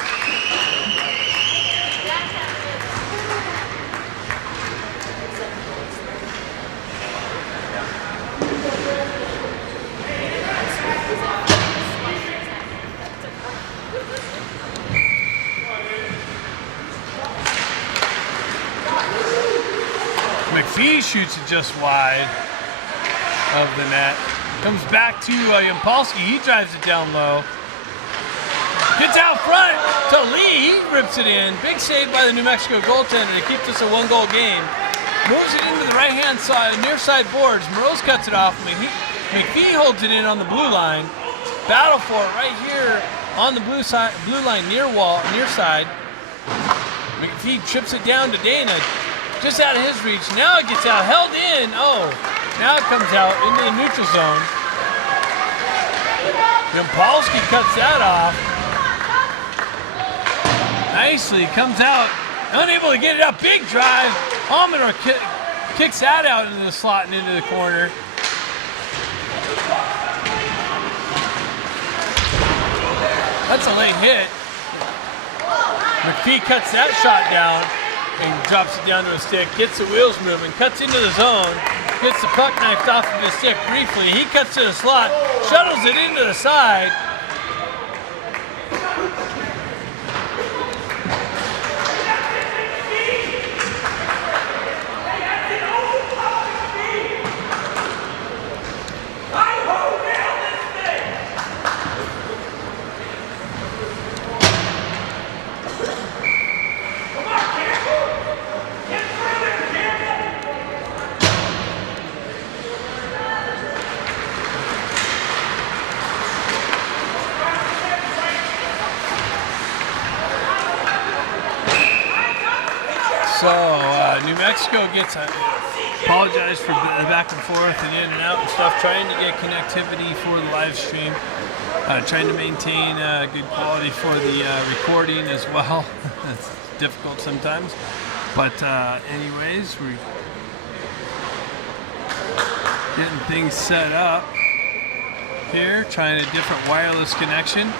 McPhee shoots it just wide of the net. Comes back to Yampolsky. He drives it down low. Gets out front to Lee. He rips it in. Big save by the New Mexico goaltender to keep this a one-goal game. Moves it into the right-hand side, near side boards. Moroz cuts it off. McPhee holds it in on the blue line. Battle for it right here on the blue line near side. McPhee chips it down to Dana. Just out of his reach. Now it gets out. Held in. Oh. Now it comes out into the neutral zone. Yampolsky cuts that off. Nicely comes out. Unable to get it up. Big drive. Amador kicks that out into the slot and into the corner. That's a late hit. McPhee cuts that shot down and drops it down to a stick. Gets the wheels moving. Cuts into the zone. Gets the puck knifed off of his stick briefly. He cuts to the slot, shuttles it into the side. So New Mexico gets apologize for the back and forth and in and out and stuff, trying to get connectivity for the live stream, trying to maintain good quality for the recording as well. It's difficult sometimes, but anyways, we're getting things set up here, trying a different wireless connection.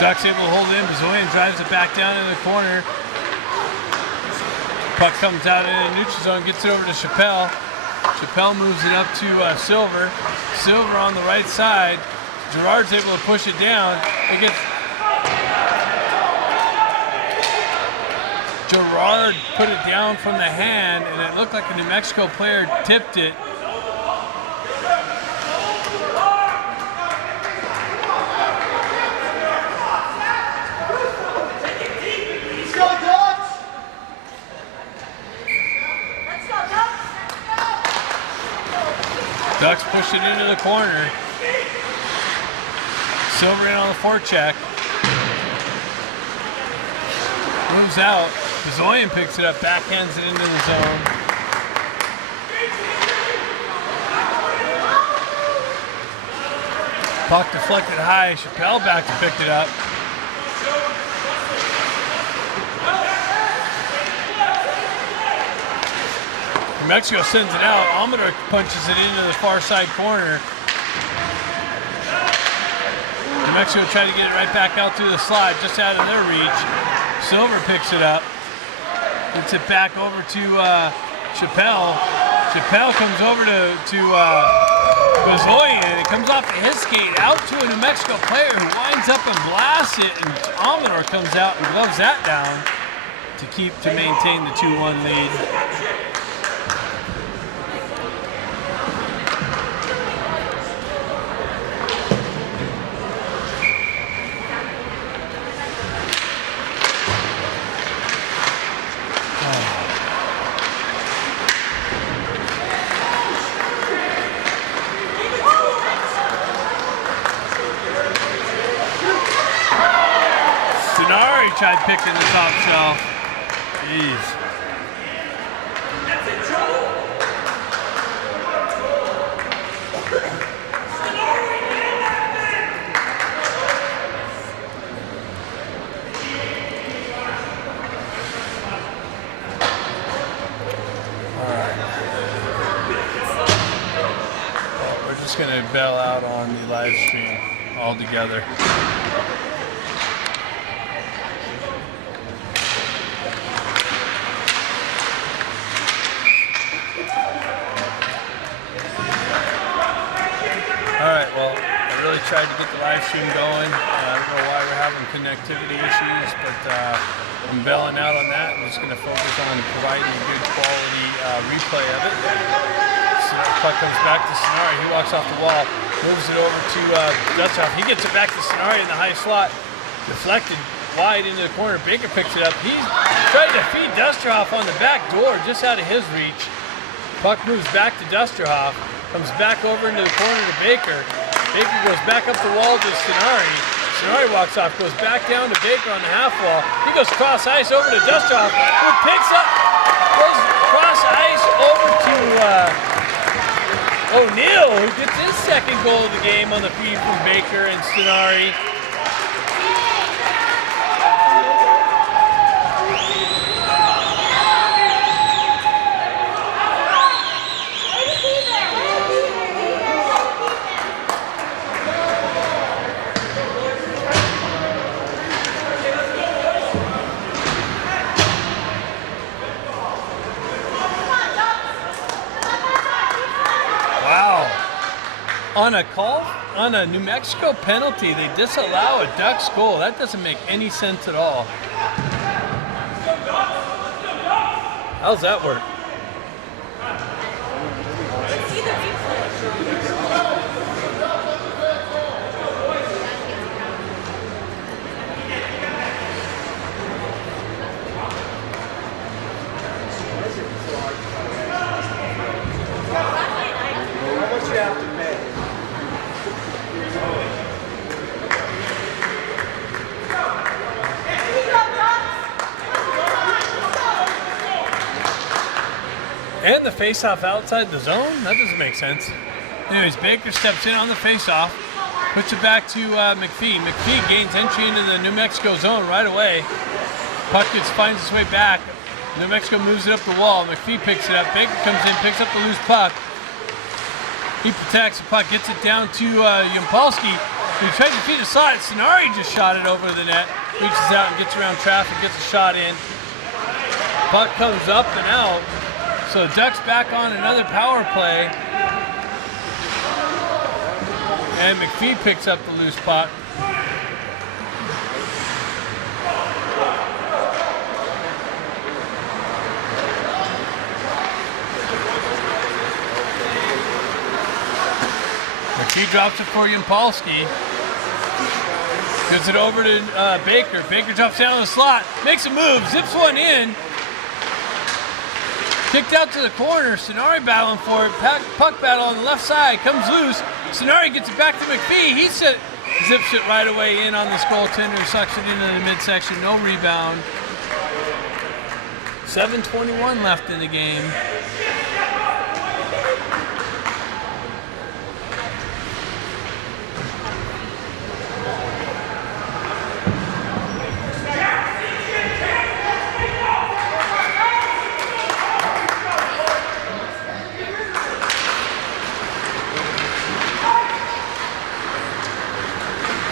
Ducks able to hold in. Bazoyan drives it back down in the corner. Puck comes out in the neutral zone, gets it over to Chappelle. Chappelle moves it up to Silver. Silver on the right side. Gerard's able to push it down. It gets Gerard put it down from the hand, and it looked like a New Mexico player tipped it. Ducks push it into the corner. Silver in on the forecheck. Moves out. Bazoyan picks it up, backhands it into the zone. Puck deflected high. Chappelle back to pick it up. Mexico sends it out. Amador punches it into the far side corner. New Mexico tried to get it right back out through the slot, just out of their reach. Silver picks it up. Gets it back over to Chappelle. Chappelle comes over to Bezoyan, and it comes off of his skate out to a New Mexico player who winds up and blasts it, and Amador comes out and gloves that down to maintain the 2-1 lead. Sunari tried picking the top shelf. Jeez. We're just going to bail out on the live stream altogether. Alright, well, I really tried to get the live stream going. I don't know why we're having connectivity issues, but I'm bailing out on that. I'm just going to focus on providing a good quality replay of it. So puck comes back to Sunari. He walks off the wall, moves it over to Dustroff. He gets it back to Sunari in the high slot. Deflected wide into the corner. Baker picks it up. He's trying to feed Dustroff on the back door, just out of his reach. Puck moves back to Dustroff. Comes back over into the corner to Baker. Baker goes back up the wall to Sunari. Sunari walks off, goes back down to Baker on the half wall. He goes cross ice over to Dustroff, who picks up, goes cross ice over to O'Neill, who gets his second goal of the game on the feed from Baker and Sunari. On a call, on a New Mexico penalty, they disallow a Ducks goal. That doesn't make any sense at all. How's that work? How much you have to pay? And the face-off outside the zone? That doesn't make sense. Anyways, Baker steps in on the face-off, puts it back to McPhee. McPhee gains entry into the New Mexico zone right away. Puck finds its way back. New Mexico moves it up the wall. McPhee picks it up. Baker comes in, picks up the loose puck. He protects the puck, gets it down to Yampolsky, who tried to feed a slot. Sunari just shot it over the net, reaches out and gets around traffic, gets a shot in. Puck comes up and out. So Ducks back on another power play. And McPhee picks up the loose puck. McPhee drops it for Yampolsky. Gives it over to Baker. Baker drops down on the slot, makes a move, zips one in. Kicked out to the corner. Sunari battling for it. Puck battle on the left side. Comes loose. Sunari gets it back to McPhee. He zips it right away in on this goaltender. Sucks it into the midsection. No rebound. 7:21 left in the game.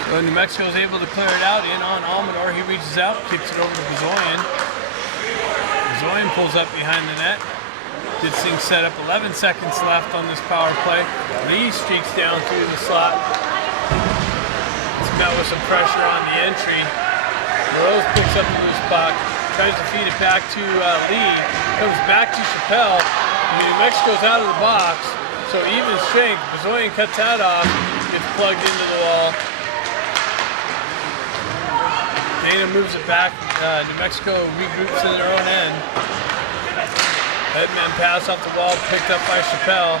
So New Mexico is able to clear it out in on Amador. He reaches out, kicks it over to Bezoyan. Bezoyan pulls up behind the net. Gets things set up. 11 seconds left on this power play. Lee streaks down through the slot. It's met with some pressure on the entry. Rose picks up the loose puck. Tries to feed it back to Lee. Comes back to Chappelle. New Mexico's out of the box. So even strength. Bezoyan cuts that off. Gets plugged into the wall. Dana moves it back. New Mexico regroups in their own end. Headman pass off the wall, picked up by Chappelle.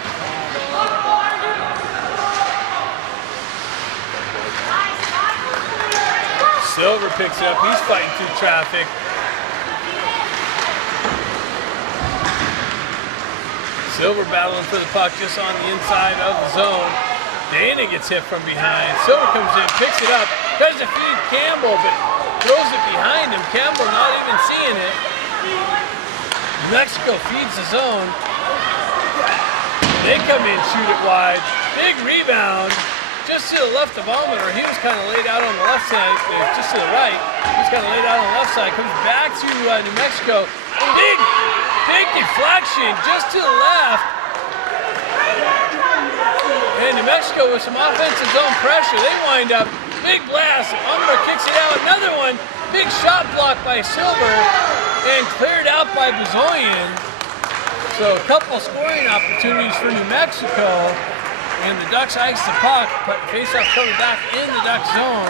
Silver picks it up. He's fighting through traffic. Silver battling for the puck just on the inside of the zone. Dana gets hit from behind. Silver comes in, picks it up, tries to feed Campbell, but throws it behind him. Campbell not even seeing it. Mexico feeds the zone. They come in, shoot it wide. Big rebound. Just to the left of Almondor. He was kind of laid out on the left side. Just to the right. He was kind of laid out on the left side. Comes back to New Mexico. Big deflection just to the left. And New Mexico with some offensive zone pressure. They wind up. Big blast. Almondor kicks it out. Another one. Big shot block by Silver and cleared out by Bezoyan. So a couple scoring opportunities for New Mexico. And the Ducks ice the puck, but faceoff coming back in the Duck zone.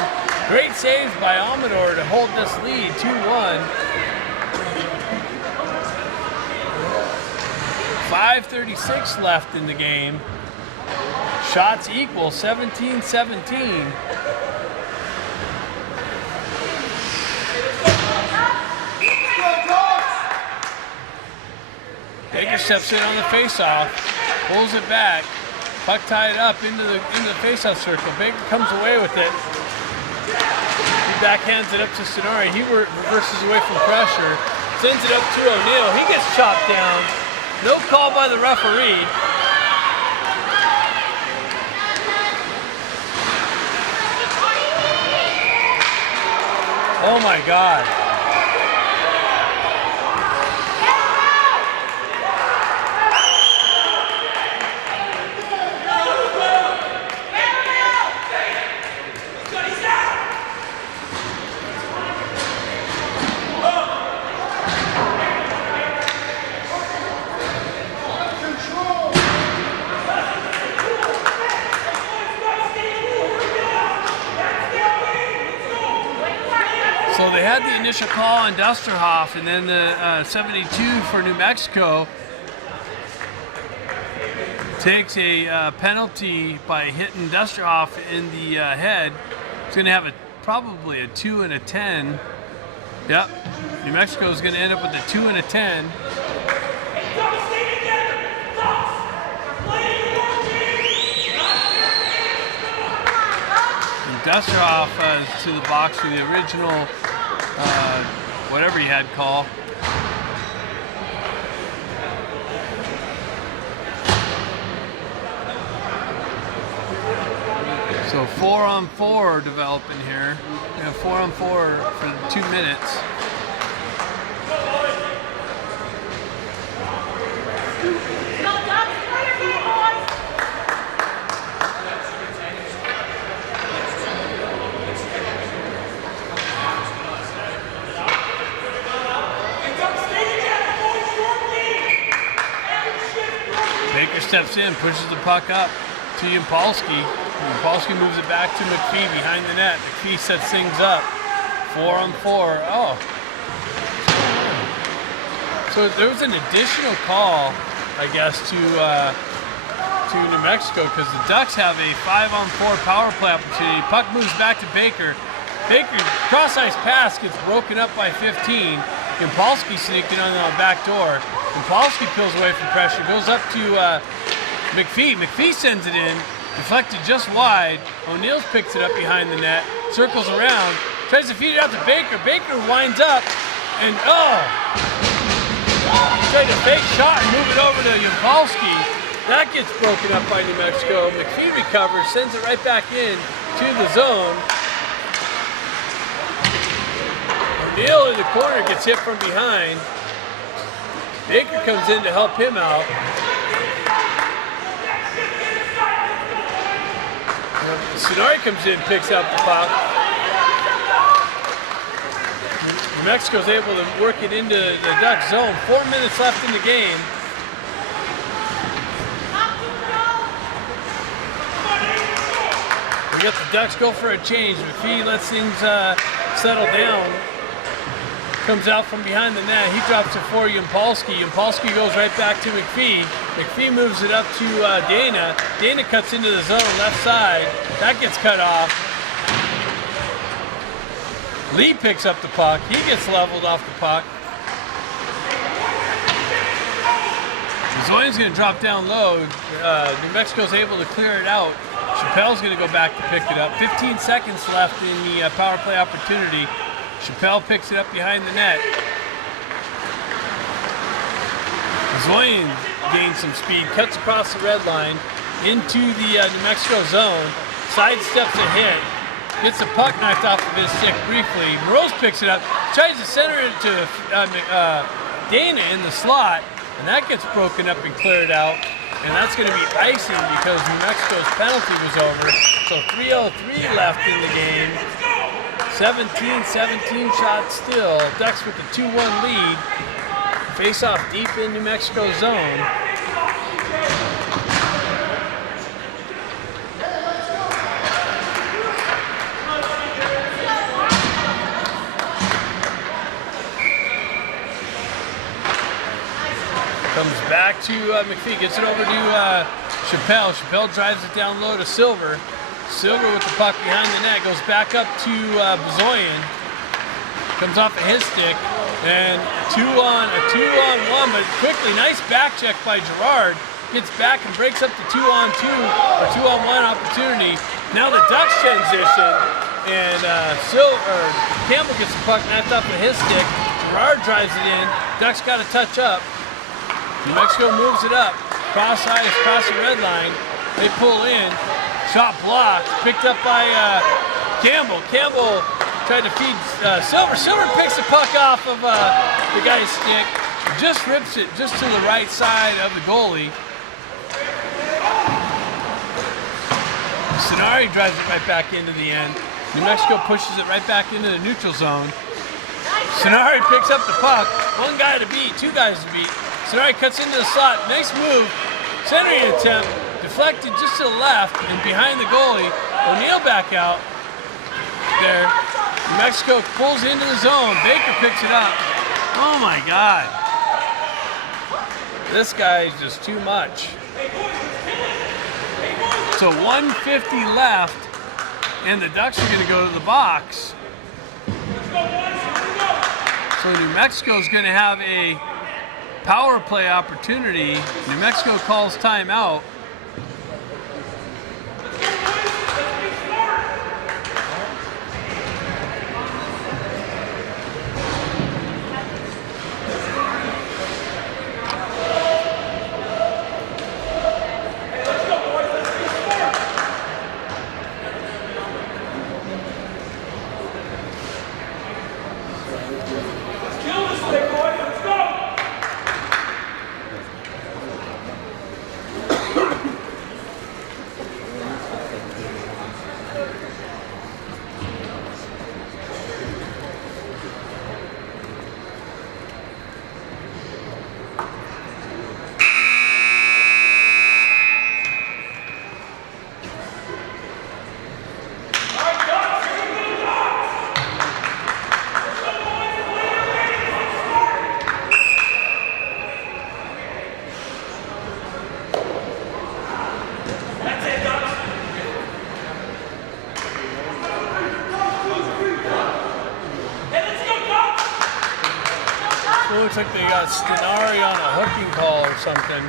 Great saves by Almondor to hold this lead 2-1. 5:36 left in the game. Shots equal 17-17. Baker steps in on the faceoff, pulls it back, puck tied up into the faceoff circle. Baker comes away with it. He backhands it up to Sonori. He reverses away from pressure, sends it up to O'Neill. He gets chopped down. No call by the referee. Oh my God. So they had the initial call on Dusterhoff, and then the 72 for New Mexico takes a penalty by hitting Dusterhoff in the head. It's going to have probably a 2 and a 10. Yep, New Mexico is going to end up with a 2 and a 10. Dusterhoff to the box for the original, whatever he had call. So 4-on-4 developing here. We have 4-on-4 for 2 minutes. Baker steps in, pushes the puck up to Yampolsky. Yampolsky moves it back to McPhee behind the net. McPhee sets things up. 4-on-4. Oh. So there was an additional call, I guess, to New Mexico because the Ducks have a 5-on-4 power play opportunity. Puck moves back to Baker. Baker, cross-ice pass gets broken up by 15. Yampolsky sneaking on the back door. Yampolsky peels away from pressure, goes up to McPhee. McPhee sends it in, deflected just wide. O'Neill picks it up behind the net, circles around, tries to feed it out to Baker. Baker winds up, and tried to fake shot and move it over to Yampolsky. That gets broken up by New Mexico. McPhee recovers, sends it right back in to the zone. O'Neill in the corner gets hit from behind. Baker comes in to help him out. Sonari comes in, picks up the puck. New Mexico's able to work it into the Duck zone. 4 minutes left in the game. We got the Ducks go for a change. McPhee lets things settle down. Comes out from behind the net. He drops it for Yampolsky. Yampolsky goes right back to McPhee. McPhee moves it up to Dana. Dana cuts into the zone left side. That gets cut off. Lee picks up the puck. He gets leveled off the puck. Zoyan's going to drop down low. New Mexico's able to clear it out. Chappelle's going to go back to pick it up. 15 seconds left in the power play opportunity. Chappelle picks it up behind the net. Zoyan gains some speed, cuts across the red line into the New Mexico zone, sidesteps a hit, gets the puck knocked off of his stick briefly. Moroz picks it up, tries to center it to Dana in the slot, and that gets broken up and cleared out. And that's going to be icing because New Mexico's penalty was over. So 3:03 left in the game. 17-17 shot still. Ducks with the 2-1 lead. Face off deep in New Mexico zone. Comes back to McPhee, gets it over to Chappelle. Chappelle drives it down low to Silver. Silver with the puck behind the net, goes back up to Zoyan. Comes off of his stick, and a two-on-one, but quickly, nice back check by Gerard. Gets back and breaks up the 2-on-2, or 2-on-1 opportunity. Now the Ducks transition, and Campbell gets the puck knocked off of his stick. Gerard drives it in. Ducks got to touch up. New Mexico moves it up, cross ice, across the red line. They pull in, shot blocked, picked up by Campbell. Campbell tried to feed Silver. Silver picks the puck off of the guy's stick, just rips it just to the right side of the goalie. Sonari drives it right back into the end. New Mexico pushes it right back into the neutral zone. Sonari picks up the puck, one guy to beat, two guys to beat. Sonari cuts into the slot, nice move, centering attempt, deflected just to the left and behind the goalie. O'Neill back out there. New Mexico pulls into the zone, Baker picks it up. Oh my God. This guy is just too much. So 150 left, and the Ducks are going to go to the box. So New Mexico is going to have a power play opportunity. New Mexico calls timeout. It looks like they got Stenari on a hooking call or something.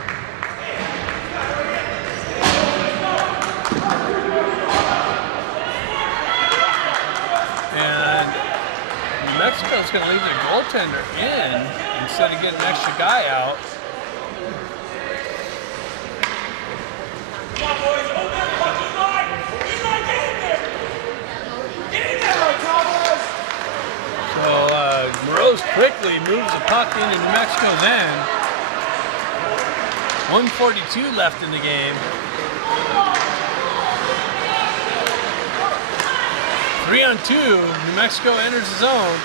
And New Mexico's going to leave their goaltender in instead of getting an extra guy out. Come on, boys. Open that fucking line. He's not getting there. Get in there, Cowboys. So Moroz quickly moves the puck into New Mexico's end. 1:42 left in the game. 3-on-2. New Mexico enters the zone.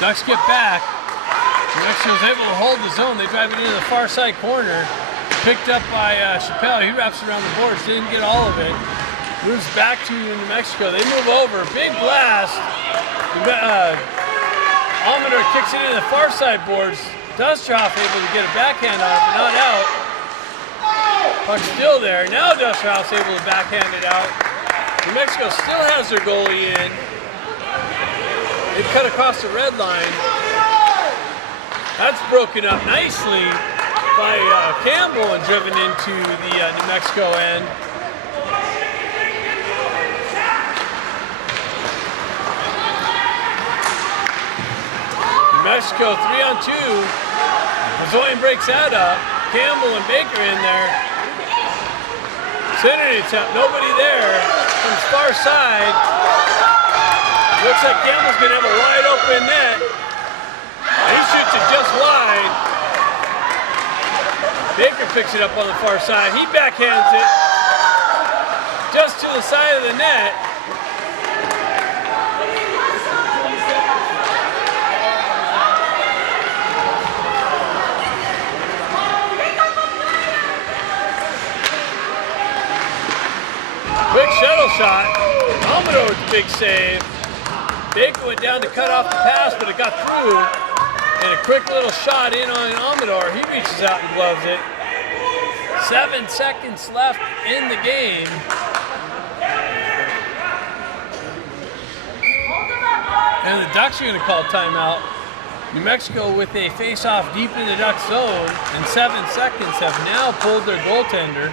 Ducks get back. New Mexico's able to hold the zone. They drive it into the far side corner. Picked up by Chappelle. He wraps it around the boards. Didn't get all of it. Moves back to New Mexico. They move over. Big blast. Amador kicks it into the far side boards. Dustroff able to get a backhand on it, but not out. Puck's still there. Now Dustroff's able to backhand it out. New Mexico still has their goalie in. They've cut across the red line. That's broken up nicely by Campbell and driven into the New Mexico end. New Mexico 3-on-2. Mazoyan breaks that up. Campbell and Baker in there. Centering attempt, nobody there. From the far side. Looks like Campbell's gonna have a wide open net. He shoots it just wide. Baker picks it up on the far side. He backhands it just to the side of the net. Quick shuttle shot. Amador with the big save. Baker went down to cut off the pass, but it got through. And a quick little shot in on Amador. He reaches out and gloves it. 7 seconds left in the game. And the Ducks are going to call timeout. New Mexico with a face-off deep in the Duck zone. And 7 seconds have now pulled their goaltender.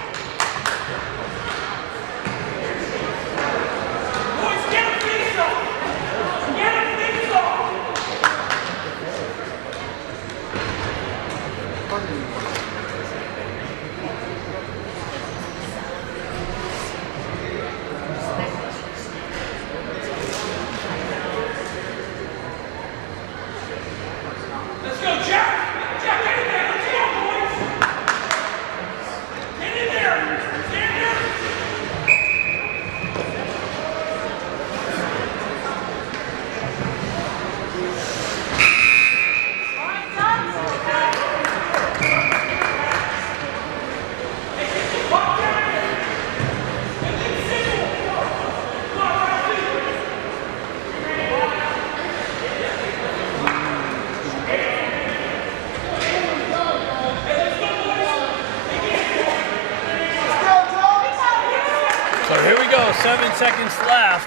So here we go, 7 seconds left.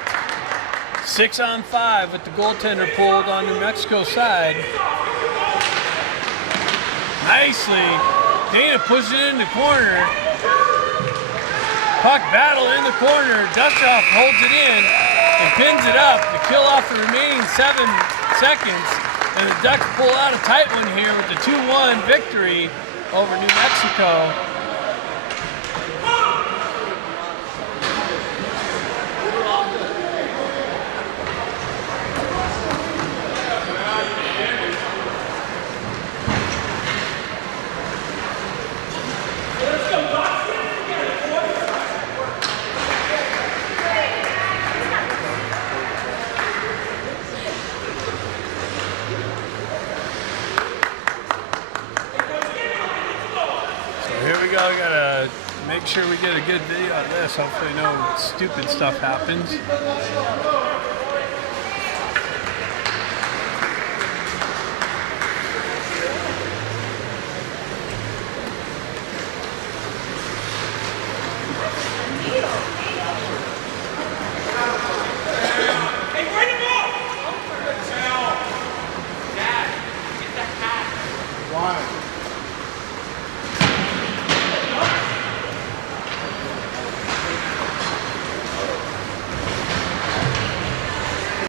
6-on-5 with the goaltender pulled on New Mexico's side. Nicely, Dana pushes it in the corner. Puck battle in the corner. Dustroff holds it in and pins it up to kill off the remaining 7 seconds. And the Ducks pull out a tight one here with the 2-1 victory over New Mexico. Here we go, we gotta make sure we get a good video of this. Hopefully no stupid stuff happens. Why?